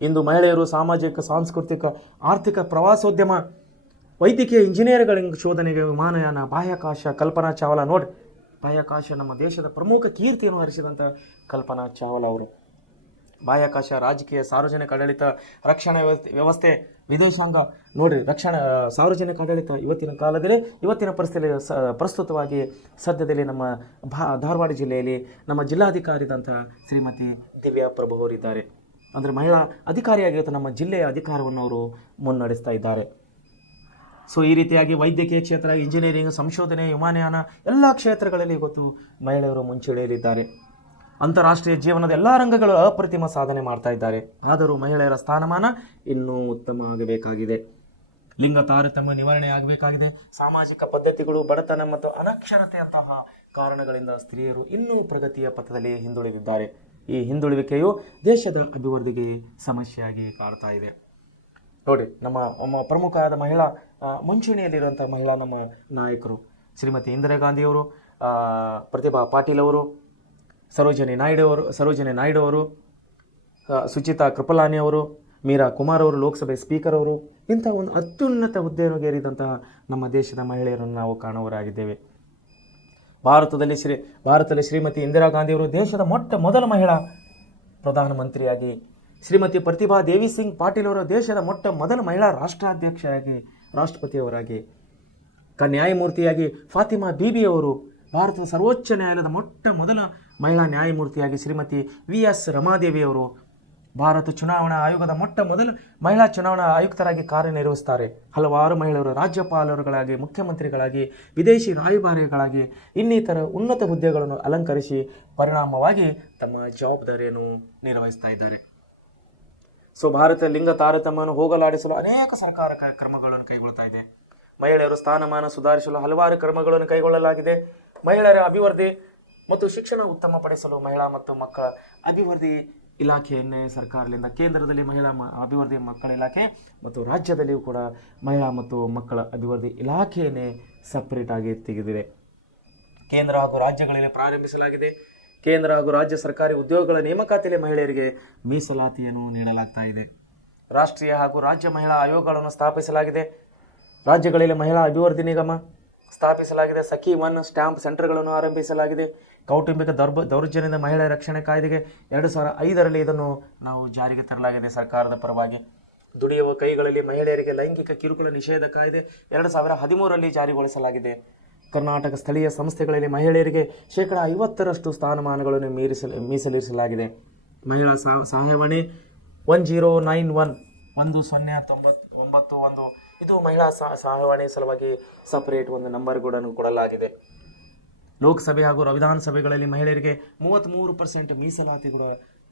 ಇಂದು ಮಹಿಳೆಯರು ಸಾಮಾಜಿಕ, ಸಾಂಸ್ಕೃತಿಕ, ಆರ್ಥಿಕ, ಪ್ರವಾಸೋದ್ಯಮ, ವೈದ್ಯಕೀಯ, ಇಂಜಿನಿಯರಿಂಗ್ ಶೋಧನೆಗೆ, ವಿಮಾನಯಾನ, ಬಾಹ್ಯಾಕಾಶ, ಕಲ್ಪನಾ ಚಾವ್ಲಾ. ನೋಡಿ, ಬಾಹ್ಯಾಕಾಶ ನಮ್ಮ ದೇಶದ ಪ್ರಮುಖ ಕೀರ್ತಿಯನ್ನು ಹರಿಸಿದಂಥ ಕಲ್ಪನಾ ಚಾವ್ಲಾ ಅವರು. ಬಾಹ್ಯಾಕಾಶ, ರಾಜಕೀಯ, ಸಾರ್ವಜನಿಕ ಆಡಳಿತ, ರಕ್ಷಣಾ ವ್ಯವಸ್ಥೆ, ವಿದೇಶಾಂಗ. ನೋಡಿ, ಸಾರ್ವಜನಿಕ ಆಡಳಿತ ಇವತ್ತಿನ ಕಾಲದಲ್ಲಿ, ಇವತ್ತಿನ ಪರಿಸ್ಥಿತಿಯಲ್ಲಿ ಪ್ರಸ್ತುತವಾಗಿ ಸದ್ಯದಲ್ಲಿ ನಮ್ಮ ಧಾರವಾಡ ಜಿಲ್ಲೆಯಲ್ಲಿ ನಮ್ಮ ಜಿಲ್ಲಾಧಿಕಾರಿದಂಥ ಶ್ರೀಮತಿ ದಿವ್ಯಾ ಪ್ರಭು ಅವರಿದ್ದಾರೆ. ಅಂದರೆ ಮಹಿಳಾ ಅಧಿಕಾರಿಯಾಗಿರುತ್ತೆ ನಮ್ಮ ಜಿಲ್ಲೆಯ ಅಧಿಕಾರವನ್ನು ಅವರು ಮುನ್ನಡೆಸ್ತಾ ಇದ್ದಾರೆ. ಸೊ ಈ ರೀತಿಯಾಗಿ ವೈದ್ಯಕೀಯ ಕ್ಷೇತ್ರ, ಇಂಜಿನಿಯರಿಂಗ್, ಸಂಶೋಧನೆ, ವಿಮಾನಯಾನ ಎಲ್ಲ ಕ್ಷೇತ್ರಗಳಲ್ಲಿ ಇವತ್ತು ಮಹಿಳೆಯರು ಮುಂಚೂಣಿಯಲ್ಲಿದ್ದಾರೆ. ಅಂತಾರಾಷ್ಟ್ರೀಯ ಜೀವನದ ಎಲ್ಲ ರಂಗಗಳು ಅಪ್ರತಿಮ ಸಾಧನೆ ಮಾಡ್ತಾ ಇದ್ದಾರೆ. ಆದರೂ ಮಹಿಳೆಯರ ಸ್ಥಾನಮಾನ ಇನ್ನೂ ಉತ್ತಮ ಆಗಬೇಕಾಗಿದೆ. ಲಿಂಗ ತಾರತಮ್ಯ ನಿವಾರಣೆ ಆಗಬೇಕಾಗಿದೆ. ಸಾಮಾಜಿಕ ಪದ್ಧತಿಗಳು, ಬಡತನ ಮತ್ತು ಅನಕ್ಷರತೆಯಂತಹ ಕಾರಣಗಳಿಂದ ಸ್ತ್ರೀಯರು ಇನ್ನೂ ಪ್ರಗತಿಯ ಪಥದಲ್ಲಿ ಹಿಂದುಳಿದಿದ್ದಾರೆ. ಈ ಹಿಂದುಳಿವಿಕೆಯು ದೇಶದ ಅಭಿವೃದ್ಧಿಗೆ ಸಮಸ್ಯೆಯಾಗಿ ಕಾಡ್ತಾ ಇದೆ. ನೋಡಿ, ನಮ್ಮ ಪ್ರಮುಖವಾದ ಮಹಿಳಾ ಮುಂಚೂಣಿಯಲ್ಲಿರುವಂಥ ಮಹಿಳಾ ನಮ್ಮ ನಾಯಕರು ಶ್ರೀಮತಿ ಇಂದಿರಾ ಗಾಂಧಿಯವರು, ಪ್ರತಿಭಾ ಪಾಟೀಲ್ ಅವರು, ಸರೋಜಿನಿ ನಾಯ್ಡು ಅವರು, ಸುಚಿತಾ ಕೃಪಲಾನಿ ಅವರು, ಮೀರಾ ಕುಮಾರ್ ಅವರು, ಲೋಕಸಭೆ ಸ್ಪೀಕರ್ ಅವರು, ಇಂಥ ಒಂದು ಅತ್ಯುನ್ನತ ಹುದ್ದೆಗೇರಿದಂತಹ ನಮ್ಮ ದೇಶದ ಮಹಿಳೆಯರನ್ನು ನಾವು ಕಾಣುವರಾಗಿದ್ದೇವೆ. ಭಾರತದಲ್ಲಿ ಶ್ರೀಮತಿ ಇಂದಿರಾ ಗಾಂಧಿಯವರು ದೇಶದ ಮೊದಲ ಮಹಿಳಾ ಪ್ರಧಾನಮಂತ್ರಿಯಾಗಿ, ಶ್ರೀಮತಿ ಪ್ರತಿಭಾ ದೇವಿ ಸಿಂಗ್ ಪಾಟೀಲ್ ಅವರು ದೇಶದ ಮೊದಲ ಮಹಿಳಾ ರಾಷ್ಟ್ರಾಧ್ಯಕ್ಷರಾಗಿ, ರಾಷ್ಟ್ರಪತಿಯವರಾಗಿ, ನ್ಯಾಯಮೂರ್ತಿಯಾಗಿ ಫಾತಿಮಾ ಬೀಬಿ ಅವರು, ಭಾರತದ ಸರ್ವೋಚ್ಚ ನ್ಯಾಯಾಲಯದ ಮೊದಲ ಮಹಿಳಾ ನ್ಯಾಯಮೂರ್ತಿಯಾಗಿ ಶ್ರೀಮತಿ VS ರಮಾದೇವಿಯವರು, ಭಾರತ ಚುನಾವಣಾ ಆಯೋಗದ ಮೊದಲ ಮಹಿಳಾ ಚುನಾವಣಾ ಆಯುಕ್ತರಾಗಿ ಕಾರ್ಯನಿರ್ವಹಿಸುತ್ತಾರೆ. ಹಲವಾರು ಮಹಿಳೆಯರು ರಾಜ್ಯಪಾಲರುಗಳಾಗಿ, ಮುಖ್ಯಮಂತ್ರಿಗಳಾಗಿ, ವಿದೇಶಿ ರಾಯಭಾರಿಗಳಾಗಿ, ಇನ್ನಿತರ ಉನ್ನತ ಹುದ್ದೆಗಳನ್ನು ಅಲಂಕರಿಸಿ ಪರಿಣಾಮವಾಗಿ ತಮ್ಮ ಜವಾಬ್ದಾರಿಯನ್ನು ನಿರ್ವಹಿಸ್ತಾ ಇದ್ದಾರೆ. ಸೊ ಭಾರತ ಲಿಂಗ ತಾರತಮ್ಯವನ್ನು ಹೋಗಲಾಡಿಸಲು ಅನೇಕ ಸರ್ಕಾರ ಕ್ರಮಗಳನ್ನು ಕೈಗೊಳ್ತಾ ಇದೆ. ಮಹಿಳೆಯರ ಸ್ಥಾನಮಾನ ಸುಧಾರಿಸಲು ಹಲವಾರು ಕ್ರಮಗಳನ್ನು ಕೈಗೊಳ್ಳಲಾಗಿದೆ. ಮಹಿಳೆಯರ ಅಭಿವೃದ್ಧಿ ಮತ್ತು ಶಿಕ್ಷಣ ಉತ್ತಮಪಡಿಸಲು ಮಹಿಳಾ ಮತ್ತು ಮಕ್ಕಳ ಅಭಿವೃದ್ಧಿ ಇಲಾಖೆಯನ್ನೇ ಸರ್ಕಾರದಿಂದ, ಕೇಂದ್ರದಲ್ಲಿ ಮಹಿಳಾ ಅಭಿವೃದ್ಧಿ ಮಕ್ಕಳ ಇಲಾಖೆ ಮತ್ತು ರಾಜ್ಯದಲ್ಲಿಯೂ ಕೂಡ ಮಹಿಳಾ ಮತ್ತು ಮಕ್ಕಳ ಅಭಿವೃದ್ಧಿ ಇಲಾಖೆಯನ್ನೇ ಸಪ್ರೇಟ್ ಆಗಿ ತೆಗೆದಿದೆ. ಕೇಂದ್ರ ಹಾಗೂ ರಾಜ್ಯಗಳಲ್ಲಿ ಪ್ರಾರಂಭಿಸಲಾಗಿದೆ. ಕೇಂದ್ರ ಹಾಗೂ ರಾಜ್ಯ ಸರ್ಕಾರಿ ಉದ್ಯೋಗಗಳ ನೇಮಕಾತಿಯಲ್ಲಿ ಮಹಿಳೆಯರಿಗೆ ಮೀಸಲಾತಿಯನ್ನು ನೀಡಲಾಗ್ತಾ ಇದೆ. ರಾಷ್ಟ್ರೀಯ ಹಾಗೂ ರಾಜ್ಯ ಮಹಿಳಾ ಆಯೋಗಗಳನ್ನು ಸ್ಥಾಪಿಸಲಾಗಿದೆ. ರಾಜ್ಯಗಳಲ್ಲಿ ಮಹಿಳಾ ಅಭಿವೃದ್ಧಿ ನಿಗಮ ಸ್ಥಾಪಿಸಲಾಗಿದೆ. ಸಖಿ 1 ಸ್ಟ್ಯಾಂಪ್ ಸೆಂಟರ್ಗಳನ್ನು ಆರಂಭಿಸಲಾಗಿದೆ. ಕೌಟುಂಬಿಕ ದೌರ್ಜನ್ಯದ ಮಹಿಳೆಯರ ರಕ್ಷಣೆ ಕಾಯ್ದೆಗೆ 2005ರಲ್ಲಿ ಇದನ್ನು ನಾವು ಜಾರಿಗೆ ತರಲಾಗಿದೆ ಸರ್ಕಾರದ ಪರವಾಗಿ. ದುಡಿಯುವ ಕೈಗಳಲ್ಲಿ ಮಹಿಳೆಯರಿಗೆ ಲೈಂಗಿಕ ಕಿರುಕುಳ ನಿಷೇಧ ಕಾಯ್ದೆ 2013ರಲ್ಲಿ ಜಾರಿಗೊಳಿಸಲಾಗಿದೆ. ಕರ್ನಾಟಕ ಸ್ಥಳೀಯ ಸಂಸ್ಥೆಗಳಲ್ಲಿ ಮಹಿಳೆಯರಿಗೆ 50% ಸ್ಥಾನಮಾನಗಳನ್ನು ಮೀಸಲಿರಿಸಲಾಗಿದೆ. ಮಹಿಳಾ ಸಹಾಯವಾಣಿ 1091 ಇದು ಮಹಿಳಾ ಸಹಾಯವಾಣಿ ಸಲುವಾಗಿ ಸಪರೇಟ್ ಒಂದು ನಂಬರ್ ಕೂಡ ಕೊಡಲಾಗಿದೆ. ಲೋಕಸಭೆ ಹಾಗೂ ವಿಧಾನಸಭೆಗಳಲ್ಲಿ ಮಹಿಳೆಯರಿಗೆ 33% ಮೀಸಲಾತಿ ಕೂಡ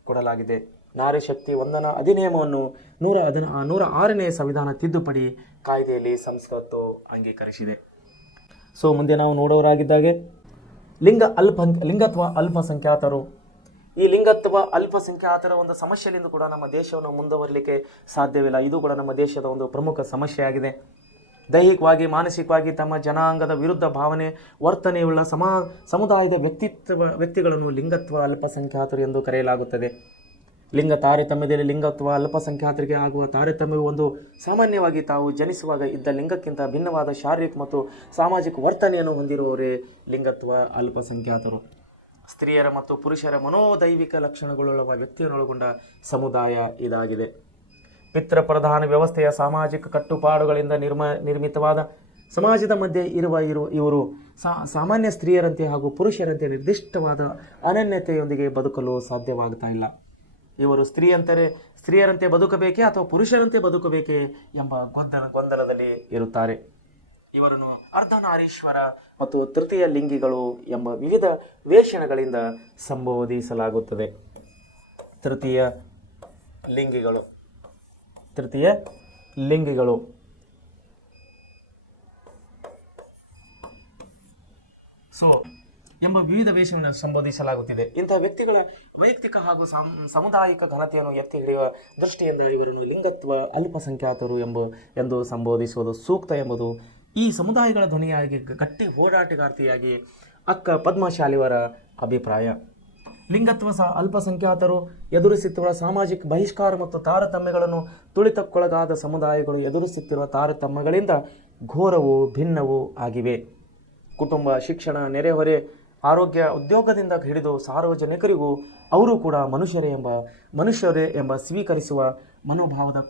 ಕೊಡಲಾಗಿದೆ. ನಾರಿ ಶಕ್ತಿ ವಂದನಾ ಅಧಿನಿಯಮವನ್ನು 106ನೇ ಸಂವಿಧಾನ ತಿದ್ದುಪಡಿ ಕಾಯ್ದೆಯಲ್ಲಿ ಸಂಸತ್ತು ಅಂಗೀಕರಿಸಿದೆ. ಸೊ ಮುಂದೆ ನಾವು ನೋಡೋರಾಗಿದ್ದಾಗೆ ಲಿಂಗತ್ವ ಅಲ್ಪಸಂಖ್ಯಾತರು. ಈ ಲಿಂಗತ್ವ ಅಲ್ಪಸಂಖ್ಯಾತರ ಒಂದು ಸಮಸ್ಯೆಯಿಂದ ಕೂಡ ನಮ್ಮ ದೇಶವನ್ನು ಮುಂದುವರಲಿಕ್ಕೆ ಸಾಧ್ಯವಿಲ್ಲ. ಇದು ಕೂಡ ನಮ್ಮ ದೇಶದ ಒಂದು ಪ್ರಮುಖ ಸಮಸ್ಯೆಯಾಗಿದೆ. ದೈಹಿಕವಾಗಿ, ಮಾನಸಿಕವಾಗಿ ತಮ್ಮ ಜನಾಂಗದ ವಿರುದ್ಧ ಭಾವನೆ, ವರ್ತನೆಯುಳ್ಳ ಸಮುದಾಯದ ವ್ಯಕ್ತಿಗಳನ್ನು ಲಿಂಗತ್ವ ಅಲ್ಪಸಂಖ್ಯಾತರು ಎಂದು ಕರೆಯಲಾಗುತ್ತದೆ. ಲಿಂಗ ತಾರತಮ್ಯದಲ್ಲಿ ಲಿಂಗತ್ವ ಅಲ್ಪಸಂಖ್ಯಾತರಿಗೆ ಆಗುವ ತಾರತಮ್ಯವು ಒಂದು ಸಾಮಾನ್ಯವಾಗಿ ತಾವು ಜನಿಸುವಾಗ ಇದ್ದ ಲಿಂಗಕ್ಕಿಂತ ಭಿನ್ನವಾದ ಶಾರೀರಿಕ ಮತ್ತು ಸಾಮಾಜಿಕ ವರ್ತನೆಯನ್ನು ಹೊಂದಿರುವವರೇ ಲಿಂಗತ್ವ ಅಲ್ಪಸಂಖ್ಯಾತರು. ಸ್ತ್ರೀಯರ ಮತ್ತು ಪುರುಷರ ಮನೋದೈವಿಕ ಲಕ್ಷಣಗಳುಳ್ಳ ವ್ಯಕ್ತಿಯನ್ನೊಳಗೊಂಡ ಸಮುದಾಯ ಇದಾಗಿದೆ. ಪಿತೃಪ್ರಧಾನ ವ್ಯವಸ್ಥೆಯ ಸಾಮಾಜಿಕ ಕಟ್ಟುಪಾಡುಗಳಿಂದ ನಿರ್ಮಿತವಾದ ಸಮಾಜದ ಮಧ್ಯೆ ಇವರು ಸಾಮಾನ್ಯ ಸ್ತ್ರೀಯರಂತೆ ಹಾಗೂ ಪುರುಷರಂತೆ ನಿರ್ದಿಷ್ಟವಾದ ಅನನ್ಯತೆಯೊಂದಿಗೆ ಬದುಕಲು ಸಾಧ್ಯವಾಗ್ತಾ ಇಲ್ಲ. ಇವರು ಸ್ತ್ರೀಯರಂತೆ ಬದುಕಬೇಕೇ ಅಥವಾ ಪುರುಷರಂತೆ ಬದುಕಬೇಕೇ ಎಂಬ ಗೊಂದಲದಲ್ಲಿ ಇರುತ್ತಾರೆ. ಇವರನ್ನು ಅರ್ಧನಾರೀಶ್ವರ ಮತ್ತು ತೃತೀಯ ಲಿಂಗಿಗಳು ಎಂಬ ವಿವಿಧ ವೇಷಣಗಳಿಂದ ಸಂಬೋಧಿಸಲಾಗುತ್ತದೆ. ತೃತೀಯ ಲಿಂಗಿಗಳು ಎಂಬ ವಿವಿಧ ವೇಷಗಳನ್ನು ಸಂಬೋಧಿಸಲಾಗುತ್ತಿದೆ. ಇಂತಹ ವ್ಯಕ್ತಿಗಳ ವೈಯಕ್ತಿಕ ಹಾಗೂ ಸಾಮುದಾಯಿಕ ಘನತೆಯನ್ನು ಎತ್ತಿ ಹಿಡಿಯುವ ದೃಷ್ಟಿಯಿಂದ ಇವರನ್ನು ಲಿಂಗತ್ವ ಅಲ್ಪಸಂಖ್ಯಾತರು ಎಂದು ಸಂಬೋಧಿಸುವುದು ಸೂಕ್ತ ಎಂಬುದು ಈ ಸಮುದಾಯಗಳ ಧ್ವನಿಯಾಗಿ ಗಟ್ಟಿ ಹೋರಾಟಗಾರ್ತಿಯಾಗಿ ಅಕ್ಕ ಪದ್ಮಶಾಲಿಯವರ ಅಭಿಪ್ರಾಯ. ಲಿಂಗತ್ವ ಅಲ್ಪಸಂಖ್ಯಾತರು ಎದುರಿಸುತ್ತಿರುವ ಸಾಮಾಜಿಕ ಬಹಿಷ್ಕಾರ ಮತ್ತು ತಾರತಮ್ಯಗಳನ್ನು ತುಳಿತಕ್ಕೊಳಗಾದ ಸಮುದಾಯಗಳು ಎದುರಿಸುತ್ತಿರುವ ತಾರತಮ್ಯಗಳಿಂದ ಘೋರವೂ ಭಿನ್ನವೂ ಆಗಿವೆ. ಕುಟುಂಬ, ಶಿಕ್ಷಣ, ನೆರೆಹೊರೆ, ಆರೋಗ್ಯ, ಉದ್ಯೋಗದಿಂದ ಹಿಡಿದು ಸಾರ್ವಜನಿಕರಿಗೂ ಅವರು ಕೂಡ ಮನುಷ್ಯರೇ ಎಂಬ ಸ್ವೀಕರಿಸುವ ಮನೋಭಾವದ